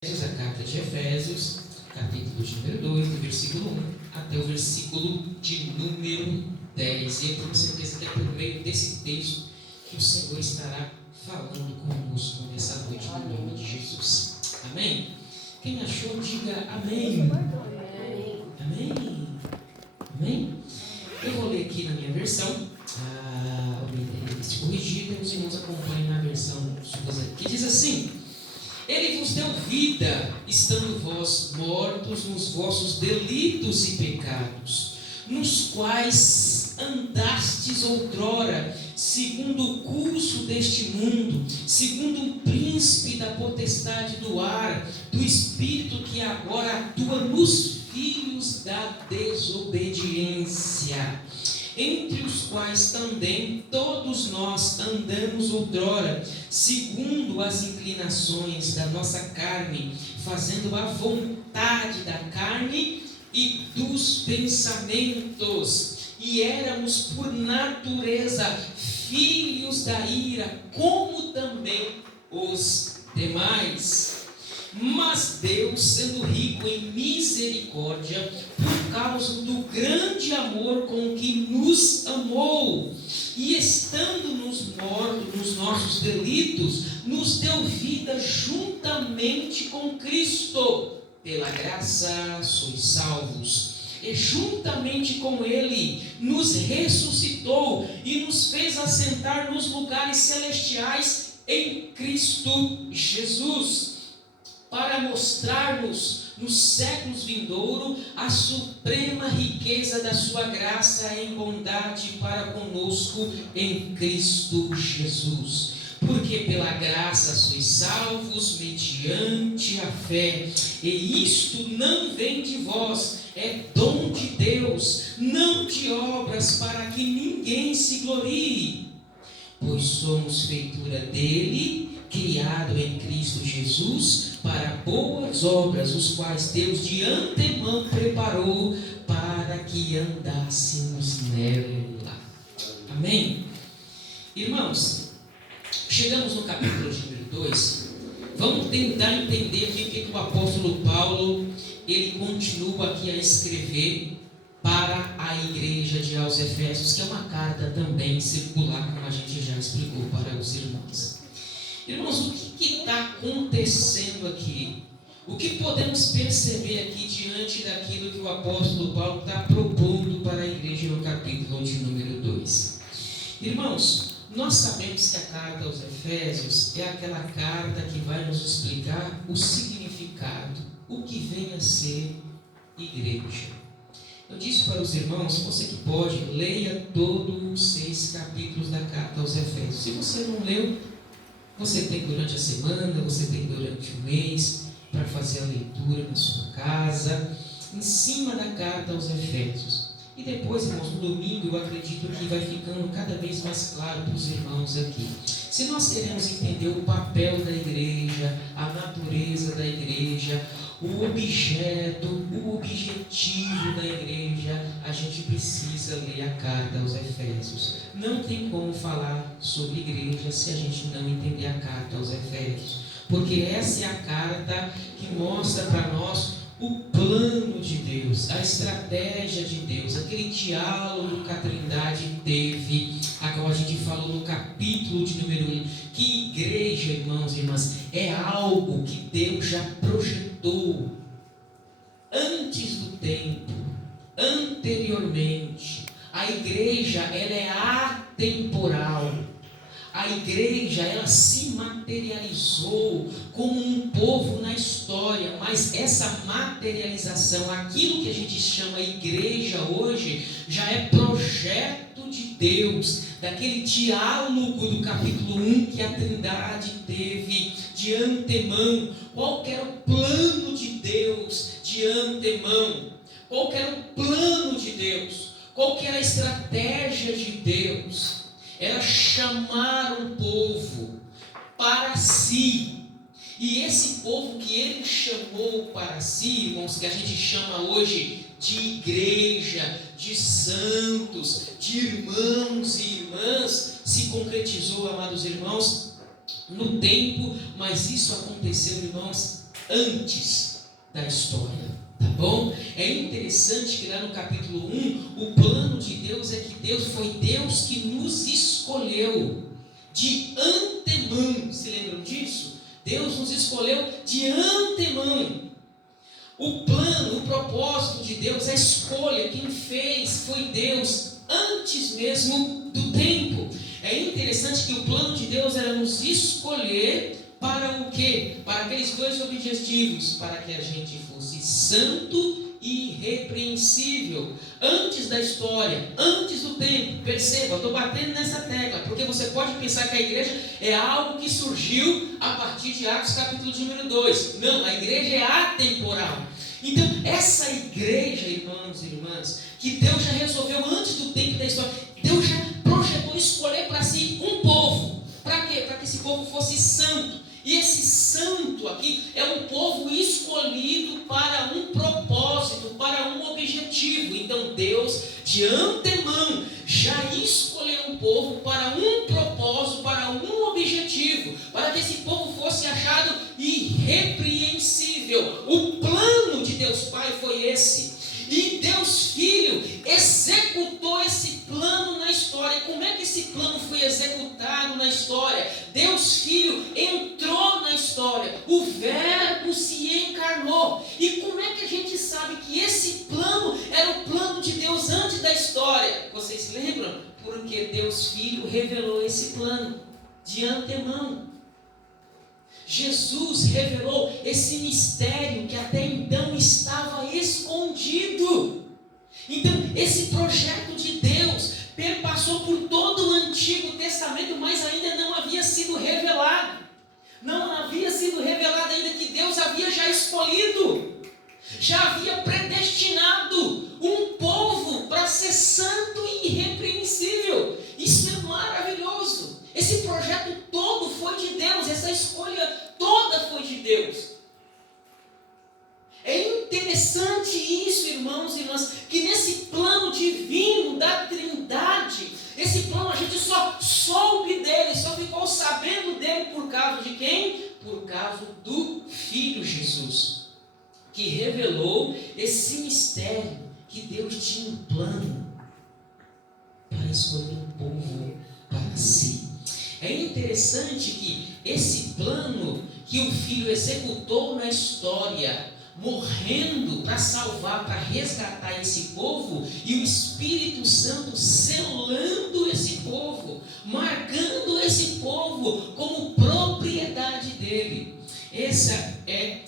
A carta de Efésios, capítulo de número 2, do versículo 1 até o versículo de número 10. E eu tenho certeza que é por meio desse texto que o Senhor estará falando conosco nessa noite, no nome de Jesus. Amém? Quem achou, diga amém. Amém. Amém? Eu vou ler aqui na minha versão, corrigida, e os irmãos acompanhem na versão que diz assim: Ele vos deu vida, estando vós mortos nos vossos delitos e pecados, nos quais andastes outrora, segundo o curso deste mundo, segundo o príncipe da potestade do ar, do espírito que agora atua nos filhos da desobediência, entre os quais também todos nós andamos outrora, segundo as inclinações da nossa carne, fazendo a vontade da carne e dos pensamentos, e éramos por natureza filhos da ira, como também os demais. Mas Deus, sendo rico em misericórdia, por causa do grande amor com que nos amou, e estando-nos mortos nos nossos delitos, nos deu vida juntamente com Cristo. Pela graça sois salvos. E juntamente com Ele nos ressuscitou e nos fez assentar nos lugares celestiais em Cristo Jesus, para mostrar-nos nos séculos vindouros a suprema riqueza da sua graça em bondade para conosco em Cristo Jesus. Porque pela graça sois salvos mediante a fé, e isto não vem de vós, é dom de Deus, não de obras, para que ninguém se glorie. Pois somos feitura dele, criado em Cristo Jesus, para boas obras, os quais Deus de antemão preparou para que andássemos nela. Amém? Irmãos, chegamos no capítulo de número 2, vamos tentar entender o que o apóstolo Paulo, ele continua aqui a escrever para a igreja de aos Efésios, que é uma carta também circular, como a gente já explicou para os irmãos. Irmãos, o que está acontecendo aqui? O que podemos perceber aqui diante daquilo que o apóstolo Paulo está propondo para a igreja no capítulo de número 2? Irmãos, nós sabemos que a carta aos Efésios é aquela carta que vai nos explicar o significado, o que vem a ser igreja. Eu disse para os irmãos, você que pode, leia todos os 6 capítulos da carta aos Efésios. Se você não leu, você tem durante a semana, você tem durante o mês, para fazer a leitura na sua casa, em cima da carta aos Efésios. E depois, irmãos, no domingo, eu acredito que vai ficando cada vez mais claro para os irmãos aqui. Se nós queremos entender o papel da igreja, a natureza da igreja, o objeto, o objetivo da igreja, a gente precisa ler a carta aos Efésios. Não tem como falar sobre igreja se a gente não entender a carta aos Efésios, porque essa é a carta que mostra para nós o plano de Deus, a estratégia de Deus, aquele diálogo que a Trindade teve, a qual a gente falou no capítulo de número 1, que igreja, irmãos e irmãs, é algo que Deus já projetou antes do tempo, anteriormente. A igreja, ela é atemporal. A igreja, ela se materializou como um povo na história, mas essa materialização, aquilo que a gente chama igreja hoje, já é projeto de Deus, daquele diálogo do capítulo 1 que a Trindade teve de antemão. Qual que era o plano de Deus de antemão? Qual que era o plano de Deus? Qual que era a estratégia de Deus? Era chamar um povo para si. E esse povo que ele chamou para si, irmãos, que a gente chama hoje de igreja, de santos, de irmãos e irmãs, se concretizou, amados irmãos, no tempo, mas isso aconteceu, irmãos, antes da história. Tá bom? É interessante que lá no capítulo 1, o plano de Deus é que foi Deus que nos escolheu de antemão. Se lembram disso? Deus nos escolheu de antemão. O plano, o propósito de Deus, a escolha, quem fez foi Deus antes mesmo do tempo. É interessante que o plano de Deus era nos escolher para o quê? Para aqueles dois objetivos, para que a gente fosse santo e irrepreensível, antes da história, antes do tempo. Perceba, eu estou batendo nessa tecla, porque você pode pensar que a igreja é algo que surgiu a partir de Atos capítulo de número 2. Não, a igreja é atemporal. Então, essa igreja, irmãos e irmãs, que Deus já resolveu antes do tempo da história, Deus já projetou escolher para si um povo. Para quê? Para que esse povo fosse santo. E esse santo aqui é um povo escolhido para um propósito, para um objetivo. Então Deus, de antemão, já escolheu um povo para um propósito, para um objetivo, para que esse povo fosse achado irrepreensível. O plano de Deus Pai foi esse. E Deus Filho executou esse plano na história. Como é que esse plano foi executado na história? Deus Filho entrou na história. O Verbo se encarnou. E como é que a gente sabe que esse plano era o plano de Deus antes da história? Vocês se lembram? Porque Deus Filho revelou esse plano de antemão. Jesus revelou esse mistério que até então estava escondido. Então, esse projeto de Deus perpassou por todo o Antigo Testamento, mas ainda não havia sido revelado. Não havia sido revelado ainda que Deus havia já escolhido, já havia predestinado um povo para ser santo e irrepreensível. Isso é maravilhoso. Esse projeto todo foi de Deus, essa escolha toda foi de Deus. É interessante isso, irmãos e irmãs, que nesse plano divino da Trindade, esse plano a gente só soube dele, só ficou sabendo dele por causa de quem? Por causa do Filho Jesus, que revelou esse mistério, que Deus tinha um plano para escolher um povo para si. É interessante que esse plano que o Filho executou na história, morrendo para salvar, para resgatar esse povo, e o Espírito Santo selando esse povo, marcando esse povo como propriedade dele. Esse é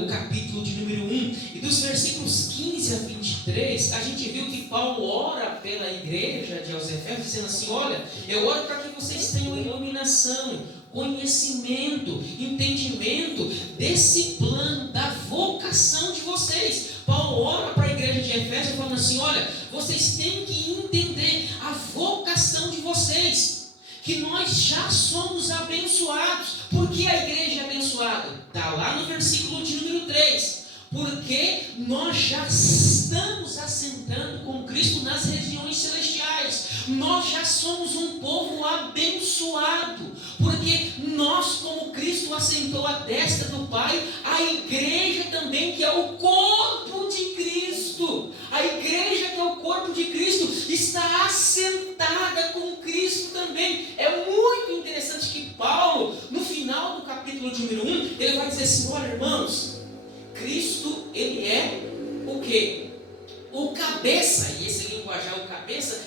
o capítulo de número 1. E dos versículos 15 a 23, a gente viu que Paulo ora pela igreja de Efésios, dizendo assim: olha, eu oro para que vocês tenham iluminação, conhecimento, entendimento desse plano, da vocação de vocês. Paulo ora para a igreja de Efésios falando assim: olha, vocês têm que entender a vocação de vocês, que nós já somos abençoados. Por que a igreja é abençoada? Está lá no versículo de número 3. Porque nós já estamos assentando com Cristo nas regiões celestiais. Nós já somos um povo abençoado. Porque nós, como Cristo assentou à destra do Pai, a igreja também, que é o corpo de Cristo, a igreja que é o corpo de Cristo, está assentada com Cristo também. É muito interessante que Paulo, no final do capítulo de número 1, ele vai dizer assim: olha, irmãos, Cristo, ele é o quê? O cabeça. E esse linguajar, o cabeça,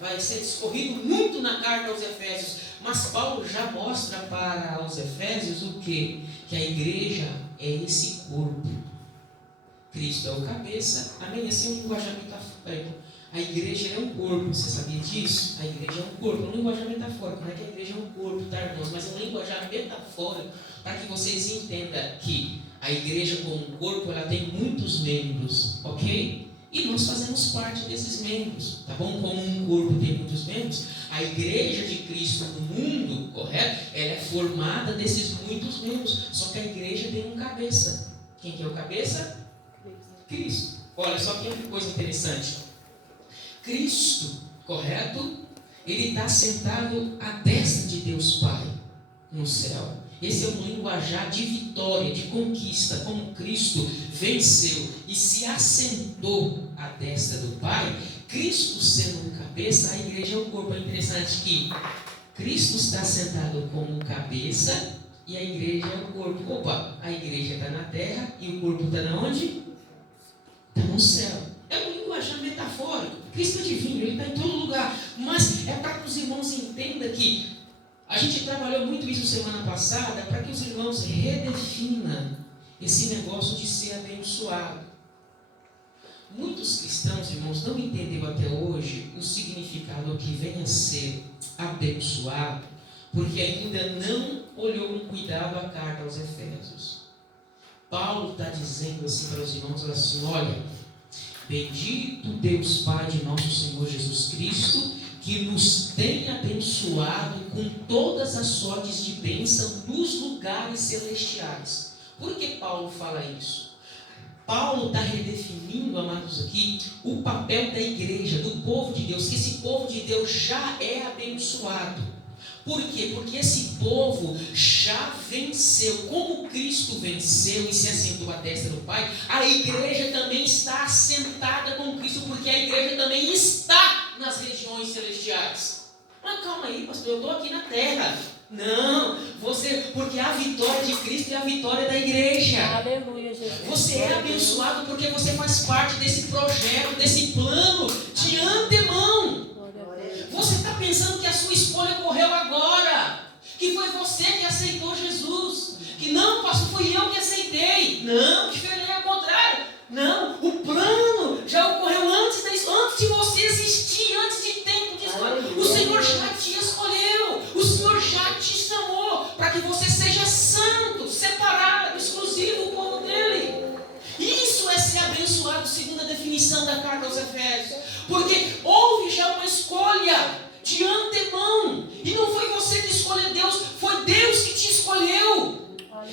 vai ser discorrido muito na carta aos Efésios. Mas Paulo já mostra para os Efésios o quê? Que a igreja é esse corpo. Cristo é o cabeça. Amém? Esse é um linguajar metafórico. A igreja é um corpo. Você sabia disso? A igreja é um corpo. É um linguajar metafórico. Não é que a igreja é um corpo, tá, irmãos? Mas é um linguajar metafórico para que vocês entendam que a igreja como um corpo, ela tem muitos membros, ok? E nós fazemos parte desses membros, tá bom? Como um corpo tem muitos membros, a igreja de Cristo no mundo, correto? Ela é formada desses muitos membros, só que a igreja tem um cabeça. Quem que é o cabeça? Cristo. Olha só que coisa interessante. Cristo, correto? Ele está sentado à destra de Deus Pai no céu. Esse é um linguajar de vitória, de conquista, como Cristo venceu e se assentou à destra do Pai. Cristo sendo o cabeça, a igreja é o corpo. É interessante que Cristo está sentado como cabeça e a igreja é o corpo. Opa, a igreja está na terra e o corpo está onde? Está no céu. É um linguajar metafórico. Cristo é divino, Ele está em todo lugar. Mas é para que os irmãos entendam que a gente trabalhou muito isso semana passada, para que os irmãos redefinam esse negócio de ser abençoado. Muitos cristãos, irmãos, não entenderam até hoje o significado que vem a ser abençoado, porque ainda não olhou com cuidado a carta aos Efésios. Paulo está dizendo assim para os irmãos, assim, olha, bendito Deus Pai de nosso Senhor Jesus Cristo, que nos tem abençoado com todas as sortes de bênção nos lugares celestiais. Por que Paulo fala isso? Paulo está redefinindo, amados, aqui, o papel da igreja, do povo de Deus, que esse povo de Deus já é abençoado. Por quê? Porque esse povo já venceu. Como Cristo venceu e se assentou à destra do Pai, a igreja também está assentada com Cristo, porque a igreja também está nas regiões celestiais. Mas calma aí, pastor, eu estou aqui na terra. Não, porque a vitória de Cristo é a vitória da igreja. Aleluia, Jesus. Você é abençoado porque você faz parte desse projeto, desse plano de antemão. Você está pensando que a sua escolha ocorreu agora, que foi você que aceitou Jesus, que não, pastor, fui eu que aceitei. Não, diferente, é o contrário. Não, o plano já ocorreu antes de você existir, antes de tempo de escolha. O Senhor já te escolheu, o Senhor já te chamou para que você seja santo, separado, exclusivo, como dele. Isso é ser abençoado, segundo a definição da carta aos Efésios, porque houve já uma escolha de antemão, e não foi você que escolheu Deus, foi Deus que te escolheu.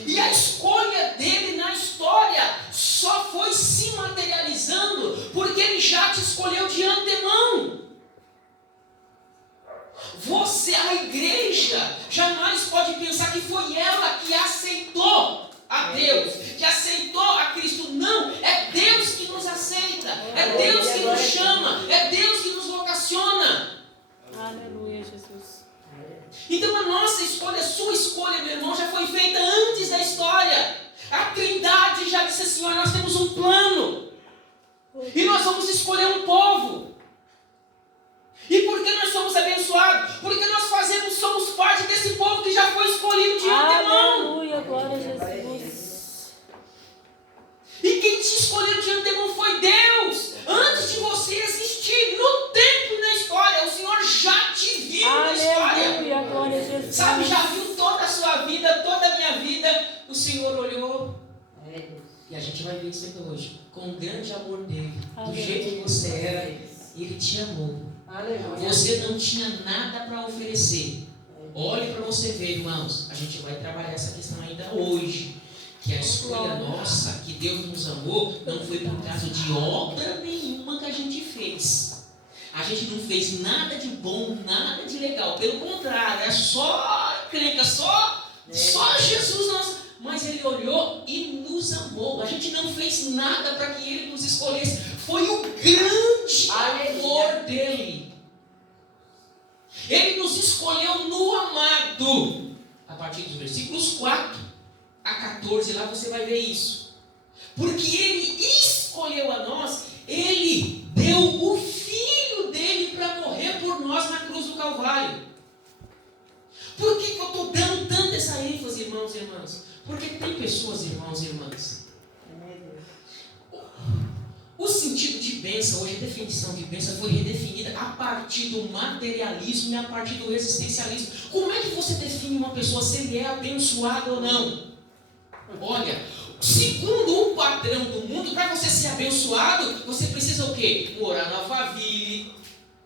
E a escolha dele na história só foi se materializando porque ele já te escolheu de antemão. A igreja jamais pode pensar que foi ela que aceitou a Deus, que aceitou a Cristo. Não, é Deus que nos aceita, é Deus que nos chama, é Deus que nos vocaciona. Aleluia, Jesus. Então a nossa escolha, a sua escolha, meu irmão, já foi feita antes da história. A Trindade já disse assim, olha, nós temos um plano e nós vamos escolher um povo. E por que nós somos abençoados? Porque nós somos parte desse povo que já foi escolhido de antemão. Aleluia, glória a Jesus. E quem te escolheu de antemão foi Deus. Antes de você existir, no tempo e na história, o Senhor já te viu na história. Aleluia, glória a Jesus. Sabe, já viu toda a sua vida, toda a minha vida. O Senhor olhou. E a gente vai ver isso aqui hoje. Com o grande amor dele, do jeito que você era, ele te amou. Você não tinha nada para oferecer. Olhe para você ver, irmãos. A gente vai trabalhar essa questão ainda hoje. Que a escolha nossa, que Deus nos amou, não foi por causa de obra nenhuma que a gente fez. A gente não fez nada de bom, nada de legal. Pelo contrário, é só encrenca, só Jesus nosso. Mas Ele olhou e nos amou. A gente não fez nada para que Ele nos escolhesse. Foi o grande amor dele. Ele nos escolheu no amado. A partir dos versículos 4 a 14, lá você vai ver isso. Porque Ele escolheu a nós, Ele deu o Filho dele para morrer por nós na cruz do Calvário. Por que eu estou dando tanto essa ênfase, irmãos e irmãs? Porque tem pessoas, irmãos e irmãs. O sentido de bênção, hoje a definição de bênção foi redefinida a partir do materialismo e a partir do existencialismo. Como é que você define uma pessoa se ele é abençoado ou não? Olha, segundo o padrão do mundo, para você ser abençoado, você precisa o quê? Morar na Alphaville,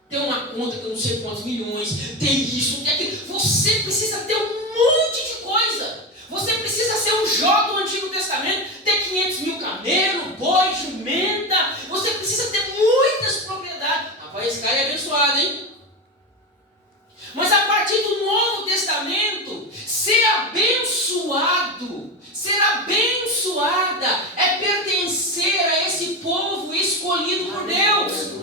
ter uma conta com não sei quantos milhões, ter isso, ter aquilo. Você precisa ter um monte de coisa. Você precisa ser um Jó do Antigo Testamento, ter 500 mil camelos, boi, jumenta. Você precisa ter muitas propriedades. Rapaz, esse cara é abençoado, hein? Mas a partir do Novo Testamento, Ser abençoado, ser abençoada é pertencer a esse povo escolhido por Deus.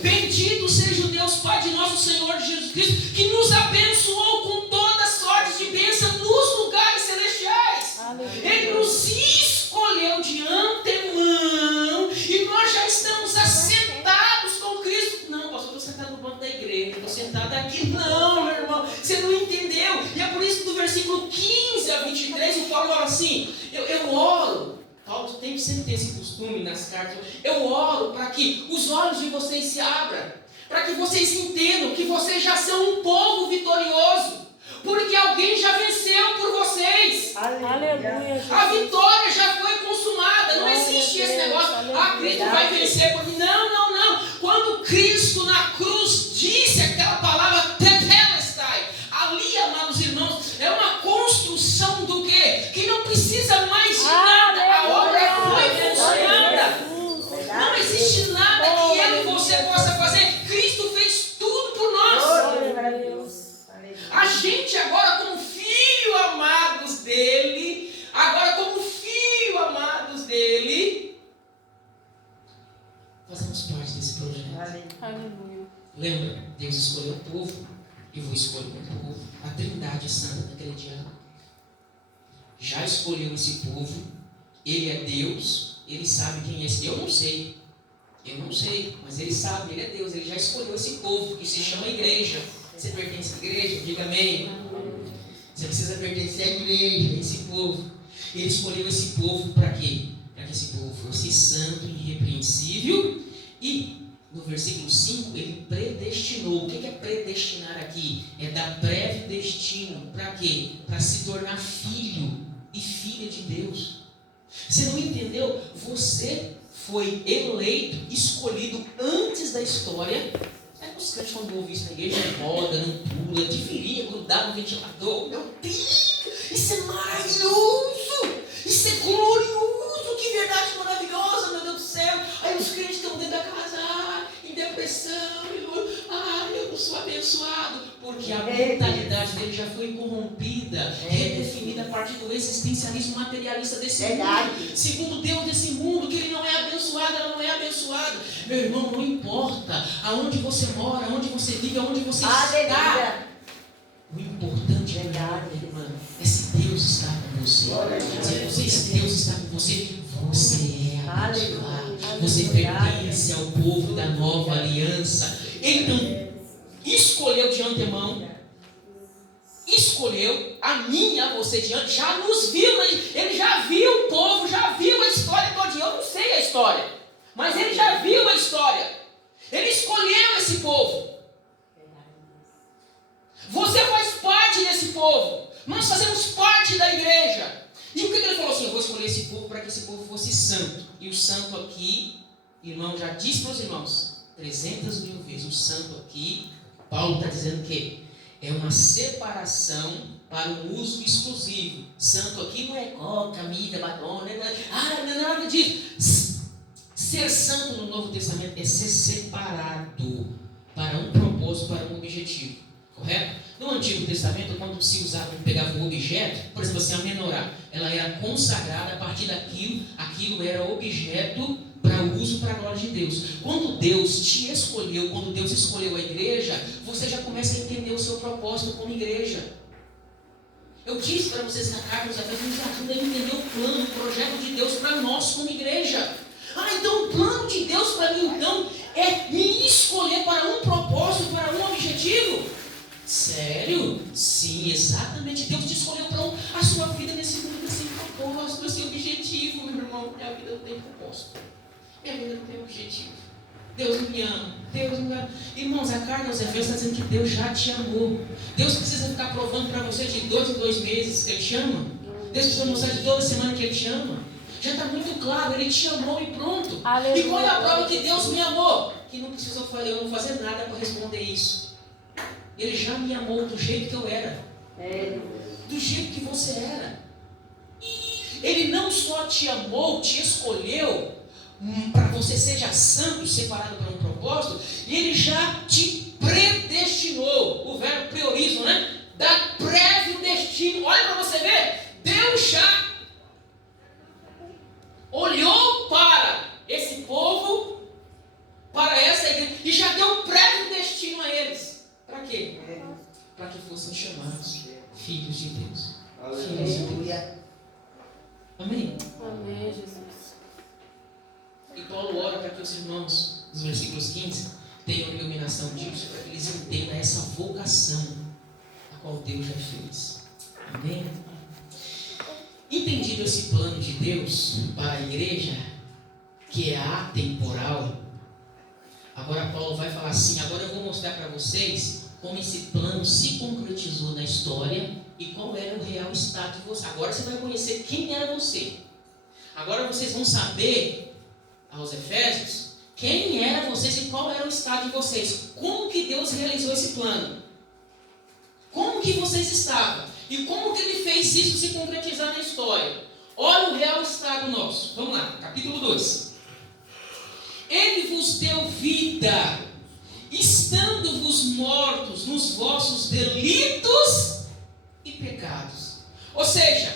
Bendito seja o Deus Pai de nosso Senhor Jesus Cristo, que nos abençoou com toda sorte de bênção nos lugares celestiais. Ele nos escolheu de antemão e nós já estamos assentados com Cristo. Não, pastor, eu estou sentado no banco da igreja, estou sentado aqui. Não, meu irmão, você não entendeu. E é por isso que do versículo 15 a 23 o Paulo fala assim: eu oro. Paulo sempre tem esse costume nas cartas. Eu oro para que os olhos de vocês se abram, para que vocês entendam que vocês já são um povo vitorioso, porque alguém já venceu por vocês. Aleluia. A vitória já foi consumada. Não existe esse negócio: Cristo vai vencer por mim. Não. Quando Cristo na cruz disse aquela palavra tetelestai, ali, amados irmãos, é uma construção do quê? Que não precisa mais de nada. A obra foi consumada. Não existe nada que eu e você possa fazer. Cristo fez tudo por nós. A gente agora, como filho amados dele, fazemos parte desse projeto. Aleluia. Lembra? Deus escolheu o povo, eu vou escolher o povo. A Trindade Santa naquele dia já escolheu esse povo. Ele é Deus, ele sabe quem é esse. Eu não sei, mas ele sabe, ele é Deus. Ele já escolheu esse povo que se chama igreja. Você pertence à igreja? Diga amém. Você precisa pertencer à igreja, a esse povo. Ele escolheu esse povo para quê? Para que esse povo fosse santo e irrepreensível. E no versículo 5 ele predestinou. O que é predestinar aqui? É dar prévio destino. Para quê? Para se tornar filho e filha de Deus. Você não entendeu? Você foi eleito, escolhido antes da história. Os crentes, quando ouvem isso na igreja, não roda, não pula, deveria grudar no ventilador. Meu Deus, isso é maravilhoso, isso é glorioso, que verdade maravilhosa, meu Deus do céu. Aí os crentes estão dentro da casa, em depressão, eu não sou abençoado, porque a mentalidade dele já foi corrompida, redefinida a partir do existencialismo materialista desse mundo, segundo Deus desse mundo, que ele não é abençoado, ela não é abençoada. Meu irmão, não importa aonde você mora, aonde você vive, aonde você está. O importante, irmã, é se Deus está com você. Se Deus está com você, você é abençoado. Você pertence ao povo da nova aliança. Então, escolheu de antemão, escolheu a mim e a você diante, já nos viu, ele já viu o povo, já viu a história toda. Eu não sei a história, mas ele já viu a história. Ele escolheu esse povo. Você faz parte desse povo. Nós fazemos parte da igreja. E o que ele falou assim? Eu vou escolher esse povo para que esse povo fosse santo. E o santo aqui, irmão, já disse para os irmãos 300.000 vezes, o santo aqui, Paulo está dizendo que é uma separação para um uso exclusivo. Santo aqui não é coca, amiga, batom, não é nada disso. Ser santo no Novo Testamento é ser separado para um propósito, para um objetivo. Correto? No Antigo Testamento, quando se usava, pegava um objeto, por exemplo assim, a menorá, ela era consagrada a partir daquilo, aquilo era objeto para uso para a glória de Deus. Quando Deus te escolheu, quando Deus escolheu a igreja, você já começa a entender o seu propósito como igreja. Eu disse para vocês na carta, nos ajuda a entender o plano, o projeto de Deus para nós como igreja. Então o plano de Deus para mim, então, é me escolher para um propósito, para um objetivo. Sério? Sim, exatamente. Deus te escolheu para a sua vida nesse mundo, nesse propósito, nesse objetivo, meu irmão. Minha vida não tem propósito. Minha vida não tem objetivo. Deus me ama. Deus me ama. Irmãos, a carta aos Efésios está dizendo que Deus já te amou. Deus precisa ficar provando para você de 2 em 2 meses que Ele te ama. Deus precisa mostrar de toda semana que Ele te ama. Já está muito claro, Ele te amou e pronto. Aleluia. E qual é a prova que Deus me amou? Que não precisou eu não fazer nada para responder isso. Ele já me amou do jeito que eu era. Do jeito que você era. Ele não só te amou, te escolheu para que você seja santo, separado para um propósito, e Ele já te predestinou. O verbo priorismo, né? Dá prévio destino. destino. Olha para você ver, Deus já olhou para esse povo, para essa igreja, e já deu prévio destino a eles. Para quê? Para que fossem chamados filhos de Deus. Filhos de Deus. Amém? Amém, Jesus. E Paulo ora para que os irmãos, nos versículos 15, tenham iluminação disso, para que eles entendam essa vocação a qual Deus já fez. Amém? Entendido esse plano de Deus para a igreja, que é atemporal, agora Paulo vai falar assim: agora eu vou mostrar para vocês como esse plano se concretizou na história e qual era o real estado de você. Agora você vai conhecer quem era você. Agora vocês vão saber, aos Efésios, quem era vocês e qual era o estado de vocês. Como que Deus realizou esse plano? Como que vocês estavam? E como que Ele fez isso se concretizar na história? Olha o real estado nosso. Vamos lá, capítulo 2. Ele vos deu vida, estando-vos mortos nos vossos delitos e pecados. Ou seja,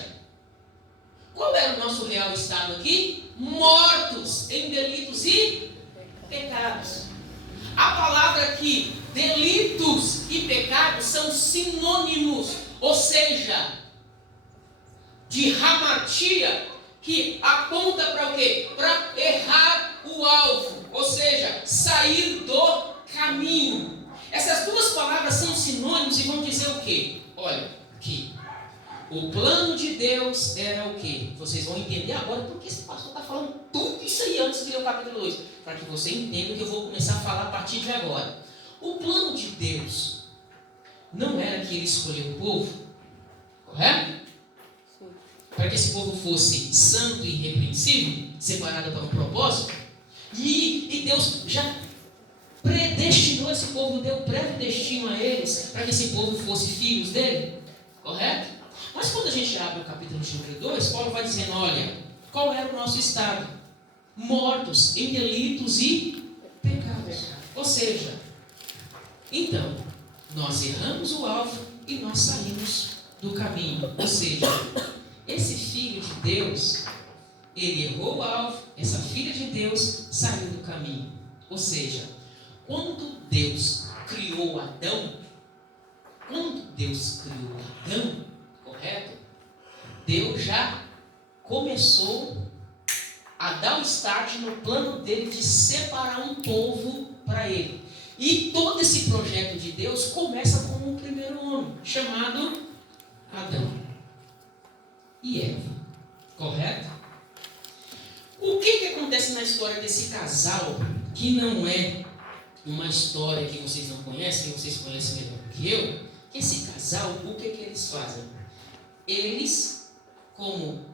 qual era o nosso real estado aqui? Mortos em delitos e pecados. A palavra aqui, delitos e pecados, são sinônimos, ou seja, de hamartia, que aponta para o quê? Para errar o alvo, ou seja, sair do caminho. Essas duas palavras são sinônimos e vão dizer o quê? Olha, que o plano de Deus era o quê? Vocês vão entender agora porque esse pastor está falando tudo isso aí antes de ler o capítulo 2, para que você entenda o que eu vou começar a falar a partir de agora. O plano de Deus não era que Ele escolheu o povo, correto? Sim. Para que esse povo fosse santo e irrepreensível, separado para um propósito, e Deus já predestinou esse povo, deu prévio destino a eles, para que esse povo fosse filhos dele, correto? Mas quando a gente abre o capítulo número 2, Paulo vai dizendo, olha, qual era o nosso estado? Mortos em delitos e pecados. Ou seja, então, nós erramos o alvo e nós saímos do caminho. Ou seja, esse filho de Deus, ele errou o alvo, essa filha de Deus saiu do caminho. Ou seja, quando Deus criou Adão, correto? Deus já começou a dar o start no plano dele de separar um povo para ele. E todo esse projeto de Deus começa com um primeiro homem, chamado Adão e Eva, correto? O que acontece na história desse casal, que não é uma história que vocês não conhecem, que vocês conhecem melhor que eu? Que esse casal, o que eles fazem? Eles, como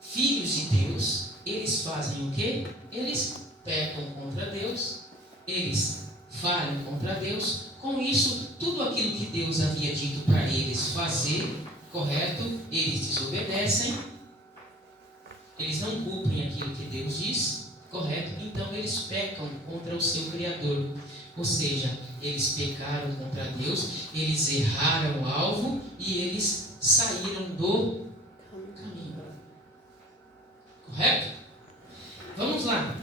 filhos de Deus, eles fazem o quê? Eles pecam contra Deus, eles falham contra Deus. Com isso, tudo aquilo que Deus havia dito para eles fazer, correto? Eles desobedecem, eles não cumprem aquilo que Deus diz, correto? Então eles pecam contra o seu Criador. Ou seja, eles pecaram contra Deus, eles erraram o alvo e eles saíram do caminho. Correto? Vamos lá.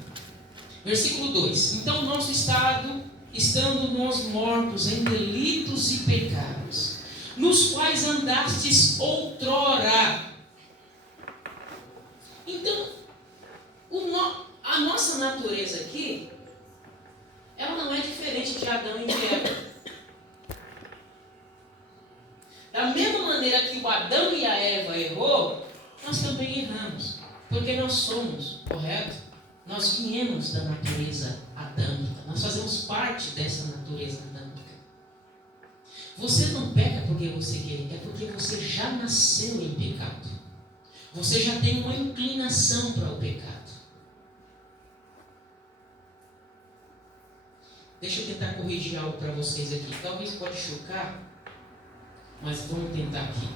Versículo 2. Então, nosso estado, estando nós mortos em delitos e pecados, nos quais andastes outrora. Então, a nossa natureza aqui, ela não é diferente de Adão e de Eva. Da mesma maneira que o Adão e a Eva errou, nós também erramos. Porque nós somos, correto? Nós viemos da natureza adâmica. Nós fazemos parte dessa natureza adâmica. Você não peca porque você quer, é porque você já nasceu em pecado. Você já tem uma inclinação para o pecado. Deixa eu tentar corrigir algo para vocês aqui. Talvez pode chocar, mas vamos tentar aqui.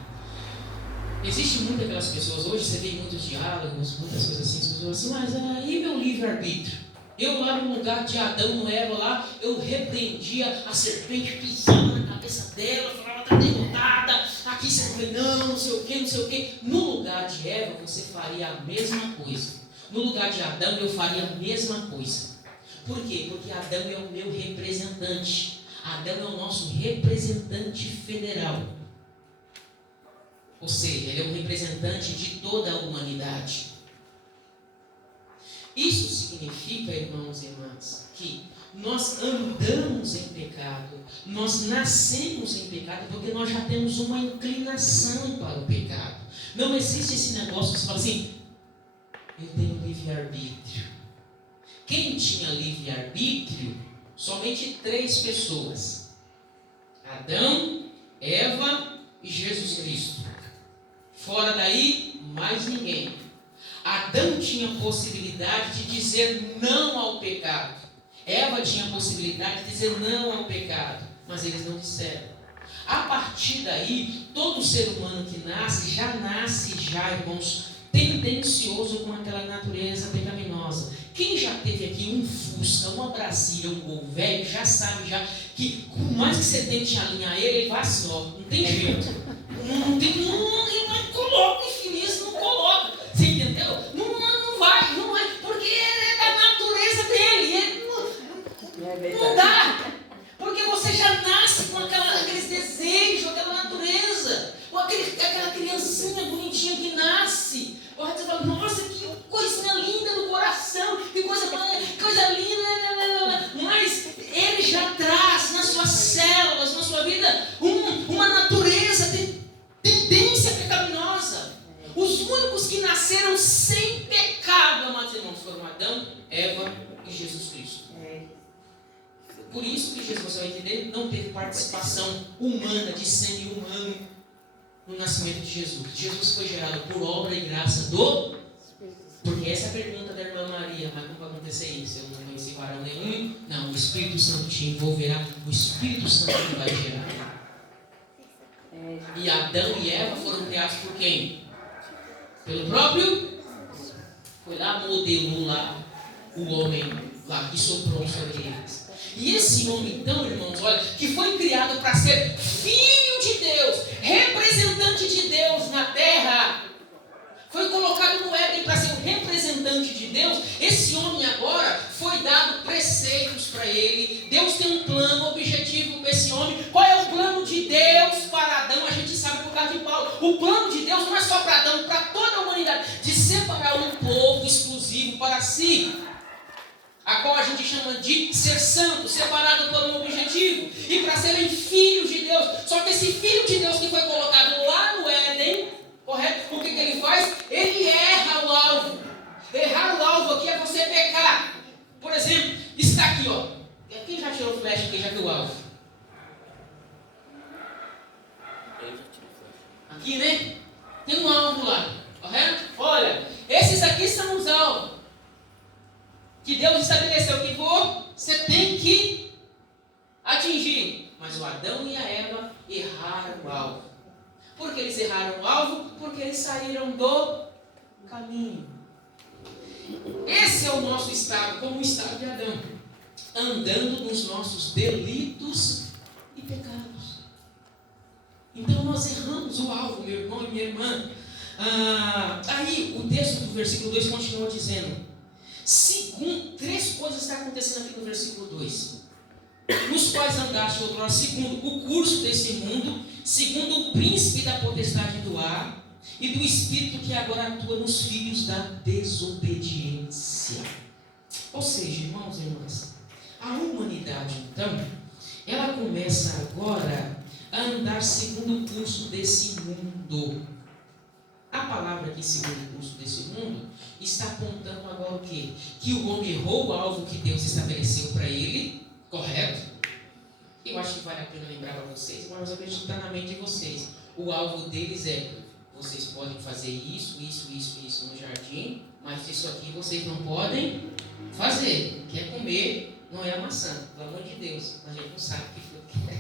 Existe muitas aquelas pessoas, hoje você vê muitos diálogos, muitas coisas assim, as pessoas assim, mas aí meu livre-arbítrio? Eu lá no lugar de Adão e Eva lá, eu repreendia a serpente, pisava na cabeça dela, falava, está derrotada, a aqui você vai, não sei o que, não sei o que. No lugar de Eva, você faria a mesma coisa. No lugar de Adão, eu faria a mesma coisa. Por quê? Porque Adão é o meu representante. Adão é o nosso representante federal. Ou seja, ele é um representante de toda a humanidade. Isso significa, irmãos e irmãs, que nós andamos em pecado, nós nascemos em pecado porque nós já temos uma inclinação para o pecado. Não existe esse negócio que você fala assim, eu tenho livre-arbítrio. Quem tinha livre-arbítrio? Somente 3 pessoas: Adão, Eva e Jesus Cristo. Fora daí, mais ninguém. Adão tinha possibilidade de dizer não ao pecado. Eva tinha possibilidade de dizer não ao pecado, mas eles não disseram. A partir daí, todo ser humano que nasce, irmãos, tendencioso com aquela natureza pecaminosa. Quem já teve aqui um Fusca, uma Brasília, um Gol velho, já sabe que por mais que você tente alinhar ele vai assim, ó, não tem jeito. Não coloca isso, não coloca. Você entendeu? Não vai, porque é da natureza dele. Não dá. Porque você já nasce com aqueles desejos, aquela natureza, com aquela criancinha bonitinha que nasce. Você fala, nossa, que coisinha linda no coração, que coisa linda. Mas ele já traz nas suas células, na sua vida, uma natureza, tendência pecaminosa. Os únicos que nasceram sem pecado, amados irmãos, foram Adão, Eva e Jesus Cristo. Por isso que Jesus, você vai entender, não teve participação humana, de sangue humano, no nascimento de Jesus. Jesus foi gerado por obra e graça do... Porque essa é a pergunta da irmã Maria, mas como vai acontecer isso? Eu não conheci varão nenhum. Não, o Espírito Santo te envolverá, o Espírito Santo que vai gerar. E Adão e Eva foram criados por quem? Pelo próprio? Foi lá, modelou lá o homem lá que soprou sobre eles. E esse homem, então, irmãos, olha, que foi criado para ser filho de Deus, representante de Deus na terra, foi colocado no Éden para ser o representante de Deus. Esse homem agora foi dado preceitos para ele. Deus tem um plano, objetivo para esse homem. Qual é o plano de Deus para Adão? A gente sabe por causa de Paulo. O plano de Deus não é só para Adão, para toda a humanidade, de separar um povo exclusivo para si, a qual a gente chama de ser santo, separado por um objetivo, e para serem filhos de Deus. Só que esse filho de Deus que foi colocado lá no Éden, correto? O que ele faz? Ele erra o alvo. Errar o alvo aqui é você pecar. Por exemplo, está aqui, ó. Quem já tirou flecha aqui, já viu o alvo? Aqui, né? Tem um alvo lá, correto? Olha, esses aqui são os alvos que Deus estabeleceu que você tem que atingir. Mas o Adão e a Eva erraram o alvo. Por que eles erraram o alvo? Porque eles saíram do caminho. Esse é o nosso estado, como o estado de Adão, andando nos nossos delitos e pecados. Então nós erramos o alvo, meu irmão e minha irmã. Aí o texto do versículo 2 continua dizendo: segundo, 3 coisas estão acontecendo aqui no versículo 2. Nos quais andaste outrora, segundo o curso desse mundo, segundo o príncipe da potestade do ar e do espírito que agora atua nos filhos da desobediência. Ou seja, irmãos e irmãs, a humanidade, então, ela começa agora a andar segundo o curso desse mundo. A palavra aqui, segundo o curso desse mundo, está apontando agora o quê? Que o homem errou o alvo que Deus estabeleceu para ele, correto? Eu acho que vale a pena lembrar para vocês, mas eu acredito que está na mente de vocês. O alvo deles é: vocês podem fazer isso no jardim, mas isso aqui vocês não podem fazer. Quer comer, não é a maçã, pelo amor de Deus. A gente não sabe o que foi.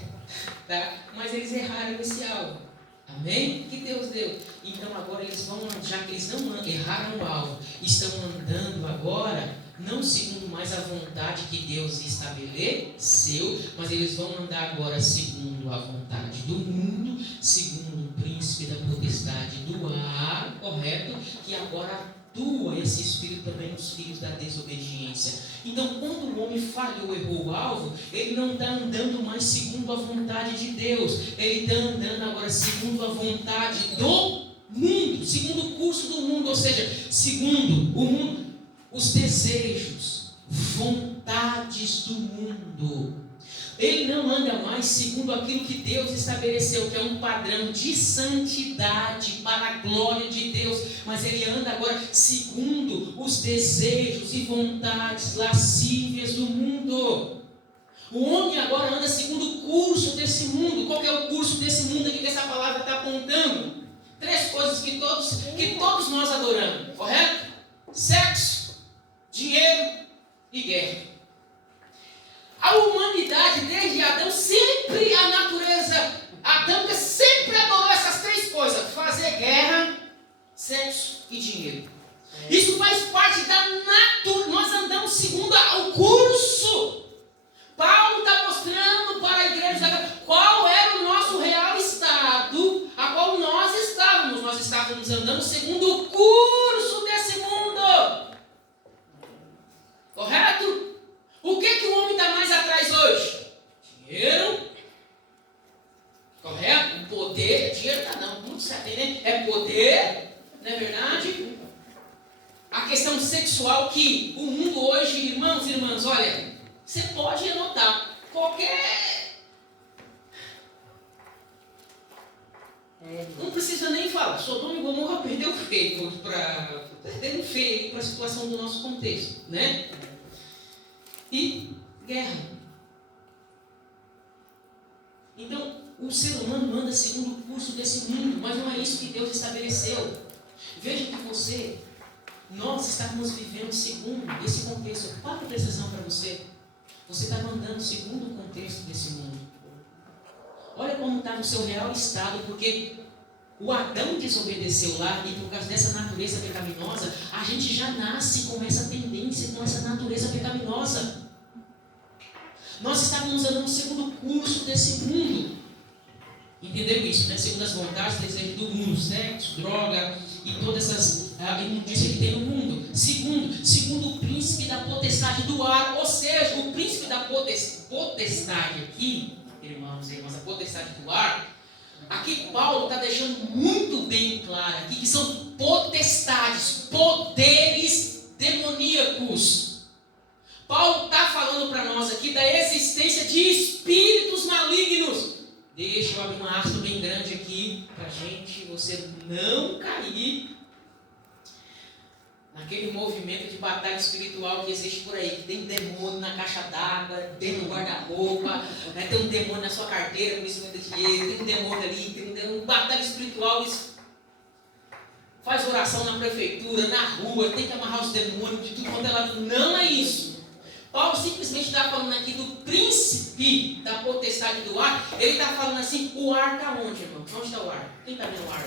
Tá? Mas eles erraram esse alvo. Amém? Que Deus deu. Então agora eles vão, já que eles não erraram o alvo, estão andando agora, não segundo mais a vontade que Deus estabeleceu, mas eles vão andar agora segundo a vontade do mundo, segundo o príncipe da potestade do ar, correto? Que agora atua esse espírito também nos filhos da desobediência. Então, quando o homem falhou, errou o alvo, ele não está andando mais segundo a vontade de Deus. Ele está andando agora segundo a vontade do mundo, segundo o curso do mundo, ou seja, segundo o mundo, os desejos, vontades do mundo. Ele não anda mais segundo aquilo que Deus estabeleceu, que é um padrão de santidade para a glória de Deus, mas ele anda agora segundo os desejos e vontades lascívias do mundo. O homem agora anda segundo o curso desse mundo. Qual que é o curso desse mundo aqui que essa palavra está apontando? 3 coisas que todos nós adoramos, correto? Sexo, dinheiro e guerra. A humanidade, desde Adão, sempre a natureza adâmica sempre adorou essas 3 coisas: fazer guerra, sexo e dinheiro. Isso faz parte da natureza. Nós andamos segundo o curso. Paulo está mostrando para a igreja qual era o nosso real estado, a qual nós estávamos. Nós estávamos andando segundo o curso desse mundo. Correto? O que o homem está mais atrás hoje? Dinheiro. Correto? Poder. Dinheiro está não. Muito certo, né? É poder. Não é verdade? A questão sexual que o mundo hoje, irmãos e irmãs, olha, você pode anotar qualquer... Não precisa nem falar. Sodoma e Gomorra perdeu feio para a situação do nosso contexto, né? E guerra. Então, o ser humano anda segundo o curso desse mundo, mas não é isso que Deus estabeleceu. Veja que nós estávamos vivendo segundo esse contexto. Para a atenção para você. Você estava andando segundo o contexto desse mundo. Olha como está no seu real estado, porque o Adão desobedeceu lá, e por causa dessa natureza pecaminosa, a gente já nasce com essa tendência, com essa natureza pecaminosa. Nós estávamos andando segundo o curso desse mundo. Entenderam isso, né? Segundo as vontades, desejos do mundo, sexo, droga e todas essas imundícias que tem no mundo. Segundo o príncipe da potestade do ar, ou seja, o príncipe da potestade aqui, irmãos e irmãs, a potestade do ar. Aqui Paulo está deixando muito bem claro aqui que são potestades, poderes demoníacos. Paulo está falando para nós aqui da existência de espíritos malignos. Deixa eu abrir uma aspa bem grande aqui para você não cair naquele movimento de batalha espiritual que existe por aí, que tem demônio na caixa d'água, dentro do guarda-roupa, né? Tem um demônio na sua carteira, com isso de dinheiro, tem um demônio ali, tem um batalha espiritual, isso faz oração na prefeitura, na rua, tem que amarrar os demônios de tudo quanto é lado. Não é isso. Paulo simplesmente está falando aqui do príncipe da potestade do ar. Ele está falando assim, o ar está onde, irmão? Onde está o ar? Quem está vendo o ar?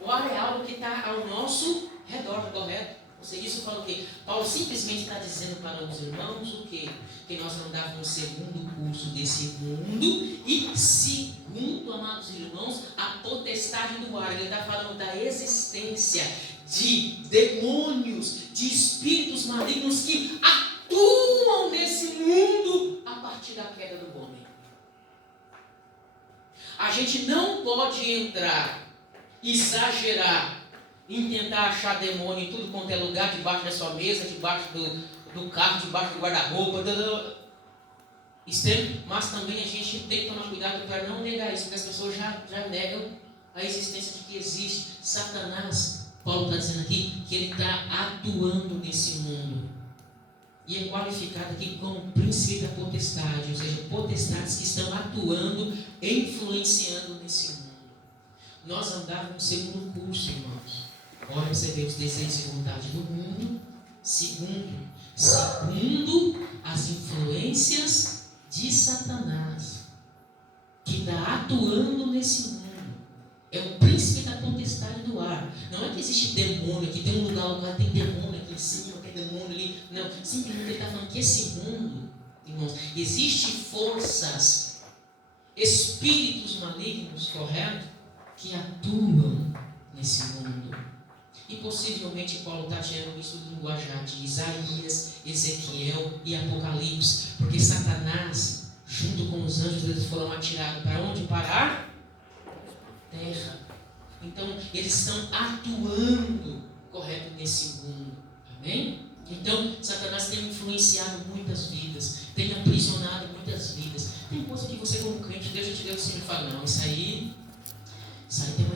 O ar é algo que está ao nosso redor, correto? Ou seja, isso fala o quê? Paulo simplesmente está dizendo para os irmãos o quê? Que nós andávamos segundo o curso desse mundo e segundo, amados irmãos, a potestade do ar. Ele está falando da existência de demônios, de espíritos malignos que atuam nesse mundo a partir da queda do homem. A gente não pode entrar, exagerar em tentar achar demônio em tudo quanto é lugar, debaixo da sua mesa, debaixo do carro, debaixo do guarda-roupa, extremo, mas também a gente tem que tomar cuidado para não negar isso, porque as pessoas já negam a existência de que existe Satanás. Paulo está dizendo aqui que ele está atuando nesse mundo. E é qualificado aqui como príncipe da potestade, ou seja, potestades que estão atuando, influenciando nesse mundo. Nós andávamos segundo o curso, irmãos. Olha, você vê os desejos e vontade do mundo. Segundo as influências de Satanás, que está atuando nesse mundo. É o príncipe da potestade do ar. Não é que existe demônio aqui, tem um lugar, tem demônio aqui em cima, tem demônio ali. Não, simplesmente ele está falando que esse mundo, irmãos, existe forças, espíritos malignos, correto? que atuam nesse mundo. E possivelmente Paulo está tirando isso do linguajar de Isaías, Ezequiel e Apocalipse, porque Satanás, junto com os anjos, eles foram atirados para onde? Para a terra. Então, eles estão atuando, correto, nesse mundo. Amém? Então, Satanás tem influenciado muitas vidas, tem aprisionado muitas vidas. Tem coisa que você, como crente, Deus já te deu, você me fala, não, isso aí tem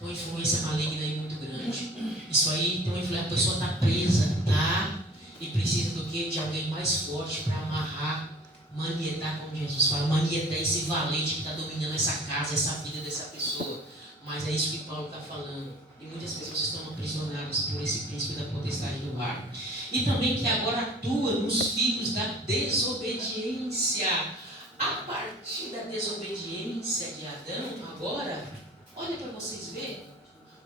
uma influência maligna aí muito grande. Isso aí tem uma influência, a pessoa está presa, tá? E precisa do quê? De alguém mais forte para amarrar, manietar, como Jesus fala, manietar esse valente que está dominando essa casa, essa vida dessa pessoa. Mas é isso que Paulo está falando. E muitas pessoas estão aprisionadas por esse príncipe da potestade do ar. E também que agora atua nos filhos da desobediência. A partir da desobediência de Adão, agora, olha para vocês verem,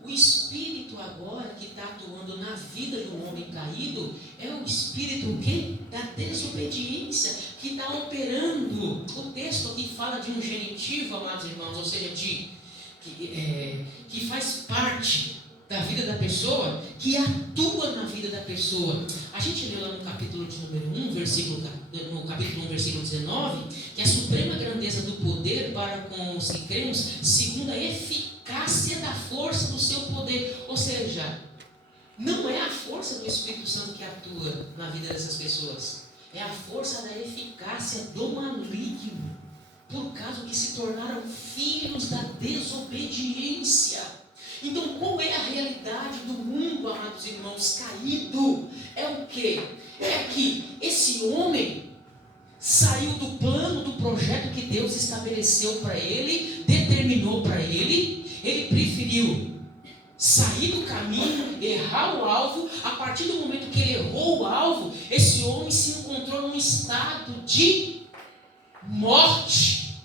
o espírito agora que está atuando na vida do homem caído é o espírito o quê? Da desobediência, que está operando. O texto aqui fala de um genitivo, amados irmãos, ou seja, que faz parte da vida da pessoa, que atua na vida da pessoa. A gente lê lá no capítulo de número 1, no capítulo 1, versículo 19, que a suprema grandeza do poder para com os que cremos, segundo a eficácia da força do seu poder. Ou seja, não é a força do Espírito Santo que atua na vida dessas pessoas, é a força da eficácia do maligno, por causa que se tornaram filhos da desobediência. Então, qual é a realidade do mundo, amados irmãos, caído? É o quê? É que esse homem saiu do plano, do projeto que Deus estabeleceu para ele, determinou para ele. Ele preferiu sair do caminho, errar o alvo. A partir do momento que ele errou o alvo, esse homem se encontrou num estado de morte,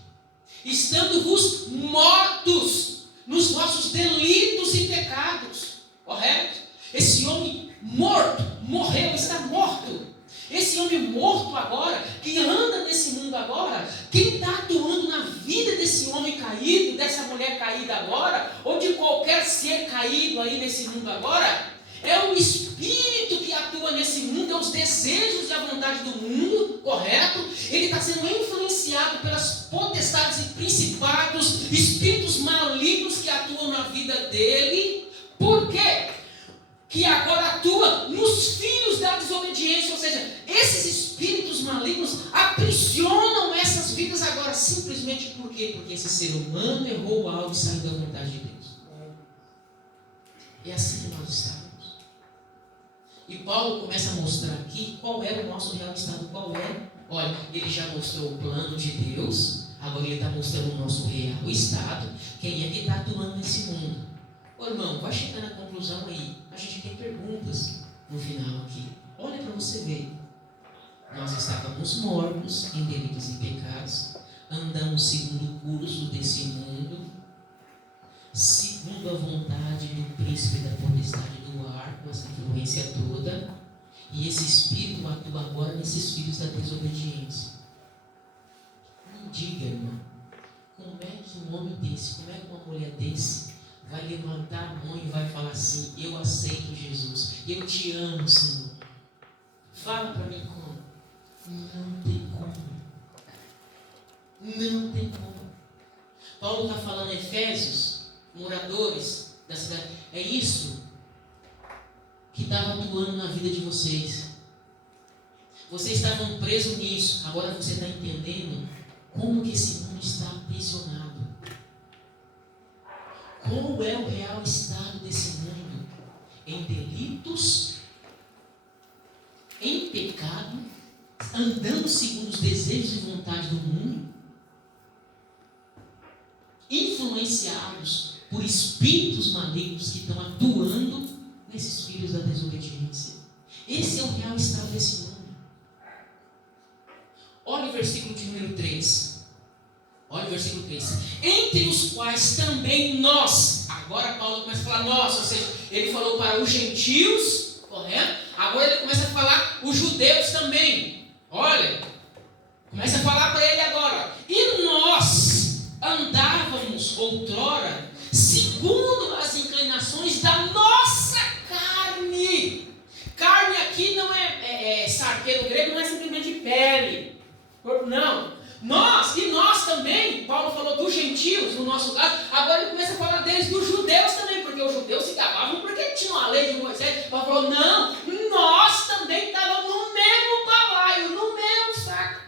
estando-vos mortos nos vossos delitos e pecados, correto? Esse homem morreu, está morto. Esse homem morto agora, que anda nesse mundo agora, quem está atuando na vida desse homem caído, dessa mulher caída agora, ou de qualquer ser caído aí nesse mundo agora, é o espírito que atua nesse mundo, é os desejos e a vontade do mundo, correto? Ele está sendo influenciado pelas potestades e principados, espíritos malignos que atuam na vida dele. Por quê? Que agora atua nos filhos da desobediência, ou seja, esses espíritos malignos aprisionam essas vidas agora, simplesmente por quê? Porque esse ser humano errou o alvo e saiu da vontade de Deus. É assim que nós estamos. E Paulo começa a mostrar aqui qual é o nosso real estado, qual é. Olha, ele já mostrou o plano de Deus, agora ele está mostrando o nosso real estado, quem é que está atuando nesse mundo. Ô irmão, vai chegar na conclusão aí, a gente tem perguntas no final aqui. Olha para você ver. Nós estávamos mortos em delitos e pecados, andamos segundo o curso desse mundo, segundo a vontade do príncipe da potestade do ar, com essa influência toda, e esse espírito atua agora nesses filhos da desobediência. Me diga, irmão, como é que um homem desse, como é que uma mulher desse vai levantar a mão e vai falar assim: eu aceito Jesus, eu te amo, Senhor? Fala para mim como. Não tem como. Não tem como. Paulo está falando em Efésios, moradores da cidade, é isso que estava atuando na vida de vocês. Vocês estavam presos nisso. Agora você está entendendo como que esse mundo está aprisionado. Qual é o real estado desse mundo? Em delitos, em pecado, andando segundo os desejos e vontades do mundo, influenciados por espíritos malignos que estão atuando nesses filhos da desobediência. Esse é o real estado desse mundo. Olha o versículo de número 3. Olha o versículo 3. Entre os quais também nós. Agora Paulo começa a falar nós, ou seja, ele falou para os gentios, correto? Agora ele começa a falar os judeus também. Olha, começa a falar para ele agora. E nós andávamos outrora falou, não, nós também estávamos no mesmo balaio, no mesmo saco.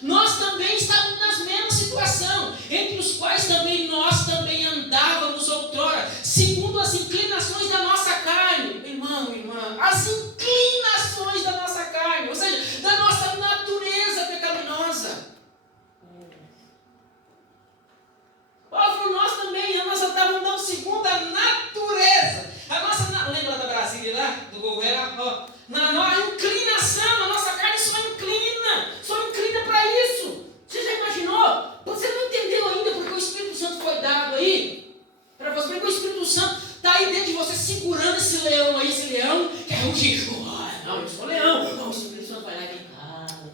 Nós também estávamos nas mesmas situações, entre os quais também nós também andávamos outrora, segundo as inclinações da nossa carne. Irmão, irmã, as inclinações da nossa carne, ou seja, da nossa natureza pecaminosa. Paulo falou, nós também, nós estávamos dando segundo a natureza. Lembra da Brasília lá, do governo? Na inclinação, a nossa carne só inclina para isso. Você já imaginou? Você não entendeu ainda porque o Espírito Santo foi dado aí para você, porque o Espírito Santo está aí dentro de você segurando esse leão aí, esse leão que é rugir. Não, eu sou leão. Não, o Espírito Santo vai lá e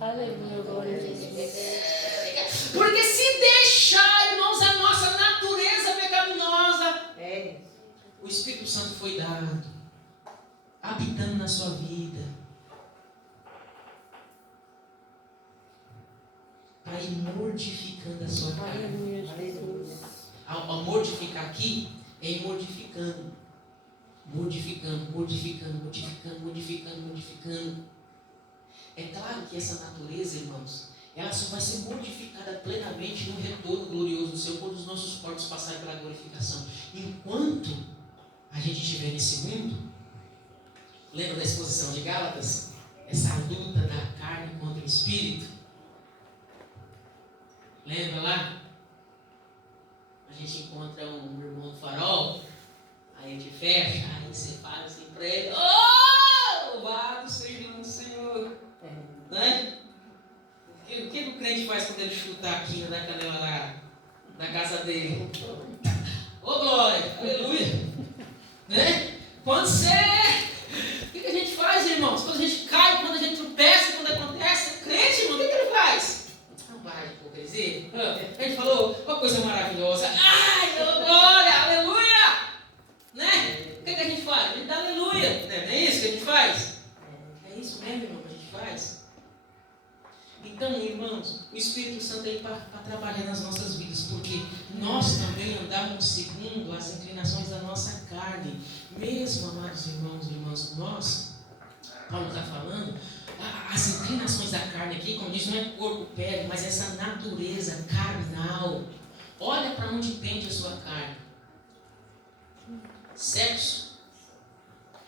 Aleluia, glória a Deus. Porque se deixar, irmãos, a nossa natureza pecaminosa, o Espírito Santo foi dado, habitando na sua vida, para ir mortificando a sua carne. Aleluia, Jesus. Ao mortificar aqui, é ir mortificando. É claro que essa natureza, irmãos, ela só vai ser mortificada plenamente no retorno glorioso do Senhor, quando os nossos corpos passarem pela glorificação. Enquanto a gente estiver nesse mundo, lembra da exposição de Gálatas? Essa luta da carne contra o Espírito. Lembra lá? A gente encontra um irmão do farol, aí a gente fecha, aí você fala assim para ele, louvado seja o Senhor. Né? O que o crente faz quando ele chuta a quina da canela lá na casa dele? Glória, aleluia. Né? Quando você... O que a gente faz, irmãos? Quando a gente cai, quando a gente tropeça, quando acontece, crente, irmão, o que ele faz? Não vai de hipocrisia. A gente falou, uma coisa maravilhosa. Ai, glória, aleluia. Né? O que a gente faz? A gente dá aleluia. Não é isso que a gente faz? É isso mesmo, irmão, que a gente faz. Então, irmãos, o Espírito Santo é para trabalhar nas nossas vidas, porque nós também andamos segundo as inclinações da nossa carne. Mesmo, amados irmãos e irmãs, nós, Paulo está falando, as inclinações da carne aqui, como diz, não é corpo, pele, mas essa natureza carnal. Olha para onde pende a sua carne. Sexo,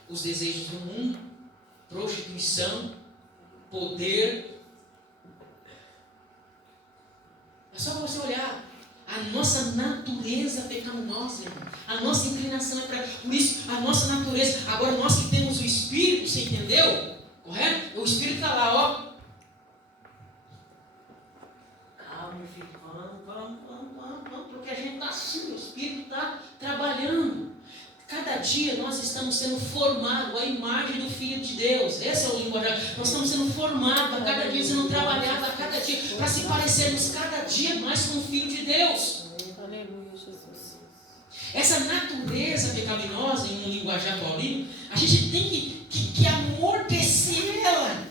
os desejos do mundo, prostituição, poder. É só para você olhar a nossa natureza pecaminosa, irmão. A nossa inclinação é para... Por isso, a nossa natureza... Agora, nós que temos o Espírito, você entendeu? Correto? O Espírito está lá, ó. Calma, meu filho. Vamos. Porque a gente está assim, o Espírito está trabalhando. Cada dia nós estamos sendo formados à imagem do Filho de Deus. Esse é o linguajar. Nós estamos sendo formados a cada dia, sendo trabalhados a cada dia, para se parecermos cada dia mais com o Filho de Deus. Aleluia, Jesus. Essa natureza pecaminosa, em um linguajar paulino, a gente tem que amortecer ela.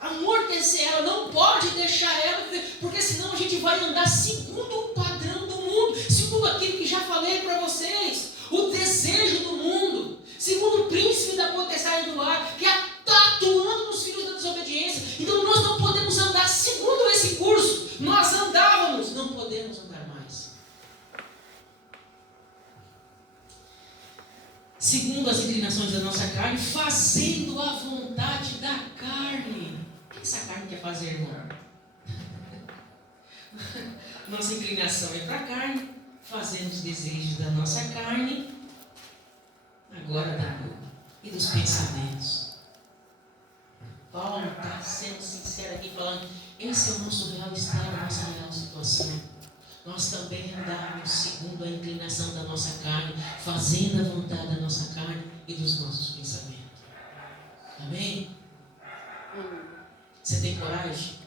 Amortecer ela, não pode deixar ela, porque senão a gente vai andar segundo o padrão do mundo, segundo aquilo que já falei para vocês. O desejo do mundo, segundo o príncipe da potestade do ar, que está atuando nos filhos da desobediência. Então nós não podemos andar segundo esse curso. Nós andávamos, não podemos andar mais. Segundo as inclinações da nossa carne, fazendo a vontade da carne. O que essa carne quer fazer, irmão? Nossa inclinação é para a carne, fazendo os desejos da nossa carne, agora da boca e dos pensamentos. Paulo está sendo sincero aqui, falando, esse é o nosso real estado, a nossa real situação. Nós também andamos segundo a inclinação da nossa carne, fazendo a vontade da nossa carne e dos nossos pensamentos. Amém? Você tem coragem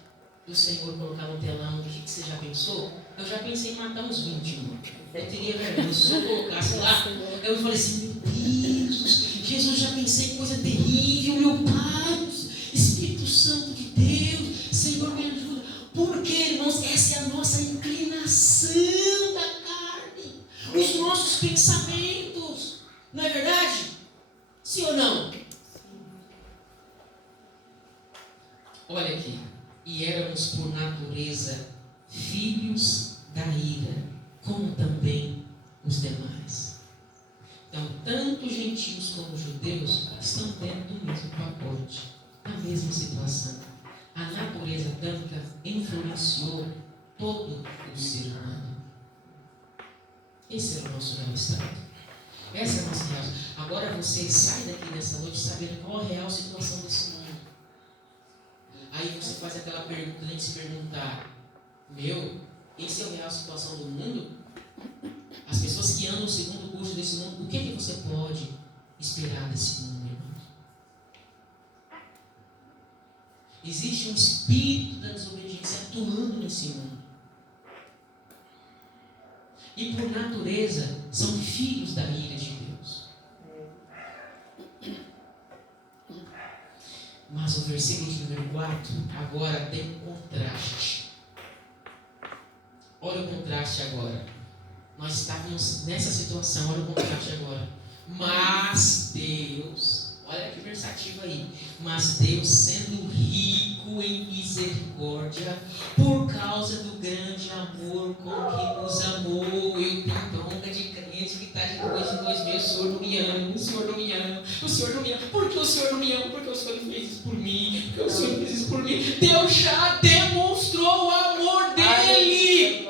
do Senhor colocar no telão o que você já pensou? Eu já pensei em matar uns 20, irmão. Eu teria vergonha. Se eu colocasse lá, eu falei assim, meu Deus, Jesus, já pensei em coisa terrível, meu Pai, Espírito Santo de Deus, Senhor, me ajuda. Porque, irmãos, essa é a nossa inclinação da carne, os nossos pensamentos. Não é verdade? Sim ou não? Olha aqui. E éramos por natureza filhos da ira, como também os demais. Então, tanto gentios como judeus estão dentro do mesmo pacote, da mesma situação. A natureza adâmica influenciou todo o ser humano. Esse é o nosso real estado. Essa é a nossa real. Agora você sai daqui nessa noite sabendo qual a real situação desse mundo. Aí você faz aquela pergunta, nem se perguntar: esse é a real situação do mundo? As pessoas que andam segundo o curso desse mundo, o que você pode esperar desse mundo, irmão? Existe um espírito da desobediência atuando nesse mundo. E por natureza são filhos da ira de Deus. Mas o versículo de número 4 agora tem um contraste. Olha o contraste agora. Nós estávamos nessa situação, olha o contraste agora. Mas Deus, olha que versativo aí. Mas Deus, sendo rico em misericórdia, por causa do grande amor com que nos amou. Eu tenho bronca de crente que está de 2 em 2 meses. O Senhor não me ama, o Senhor não me ama, o Senhor não me ama. Por que o Senhor não me ama? Porque o Senhor fez isso por mim, porque o Senhor fez isso por mim. Deus já demonstrou o amor dele.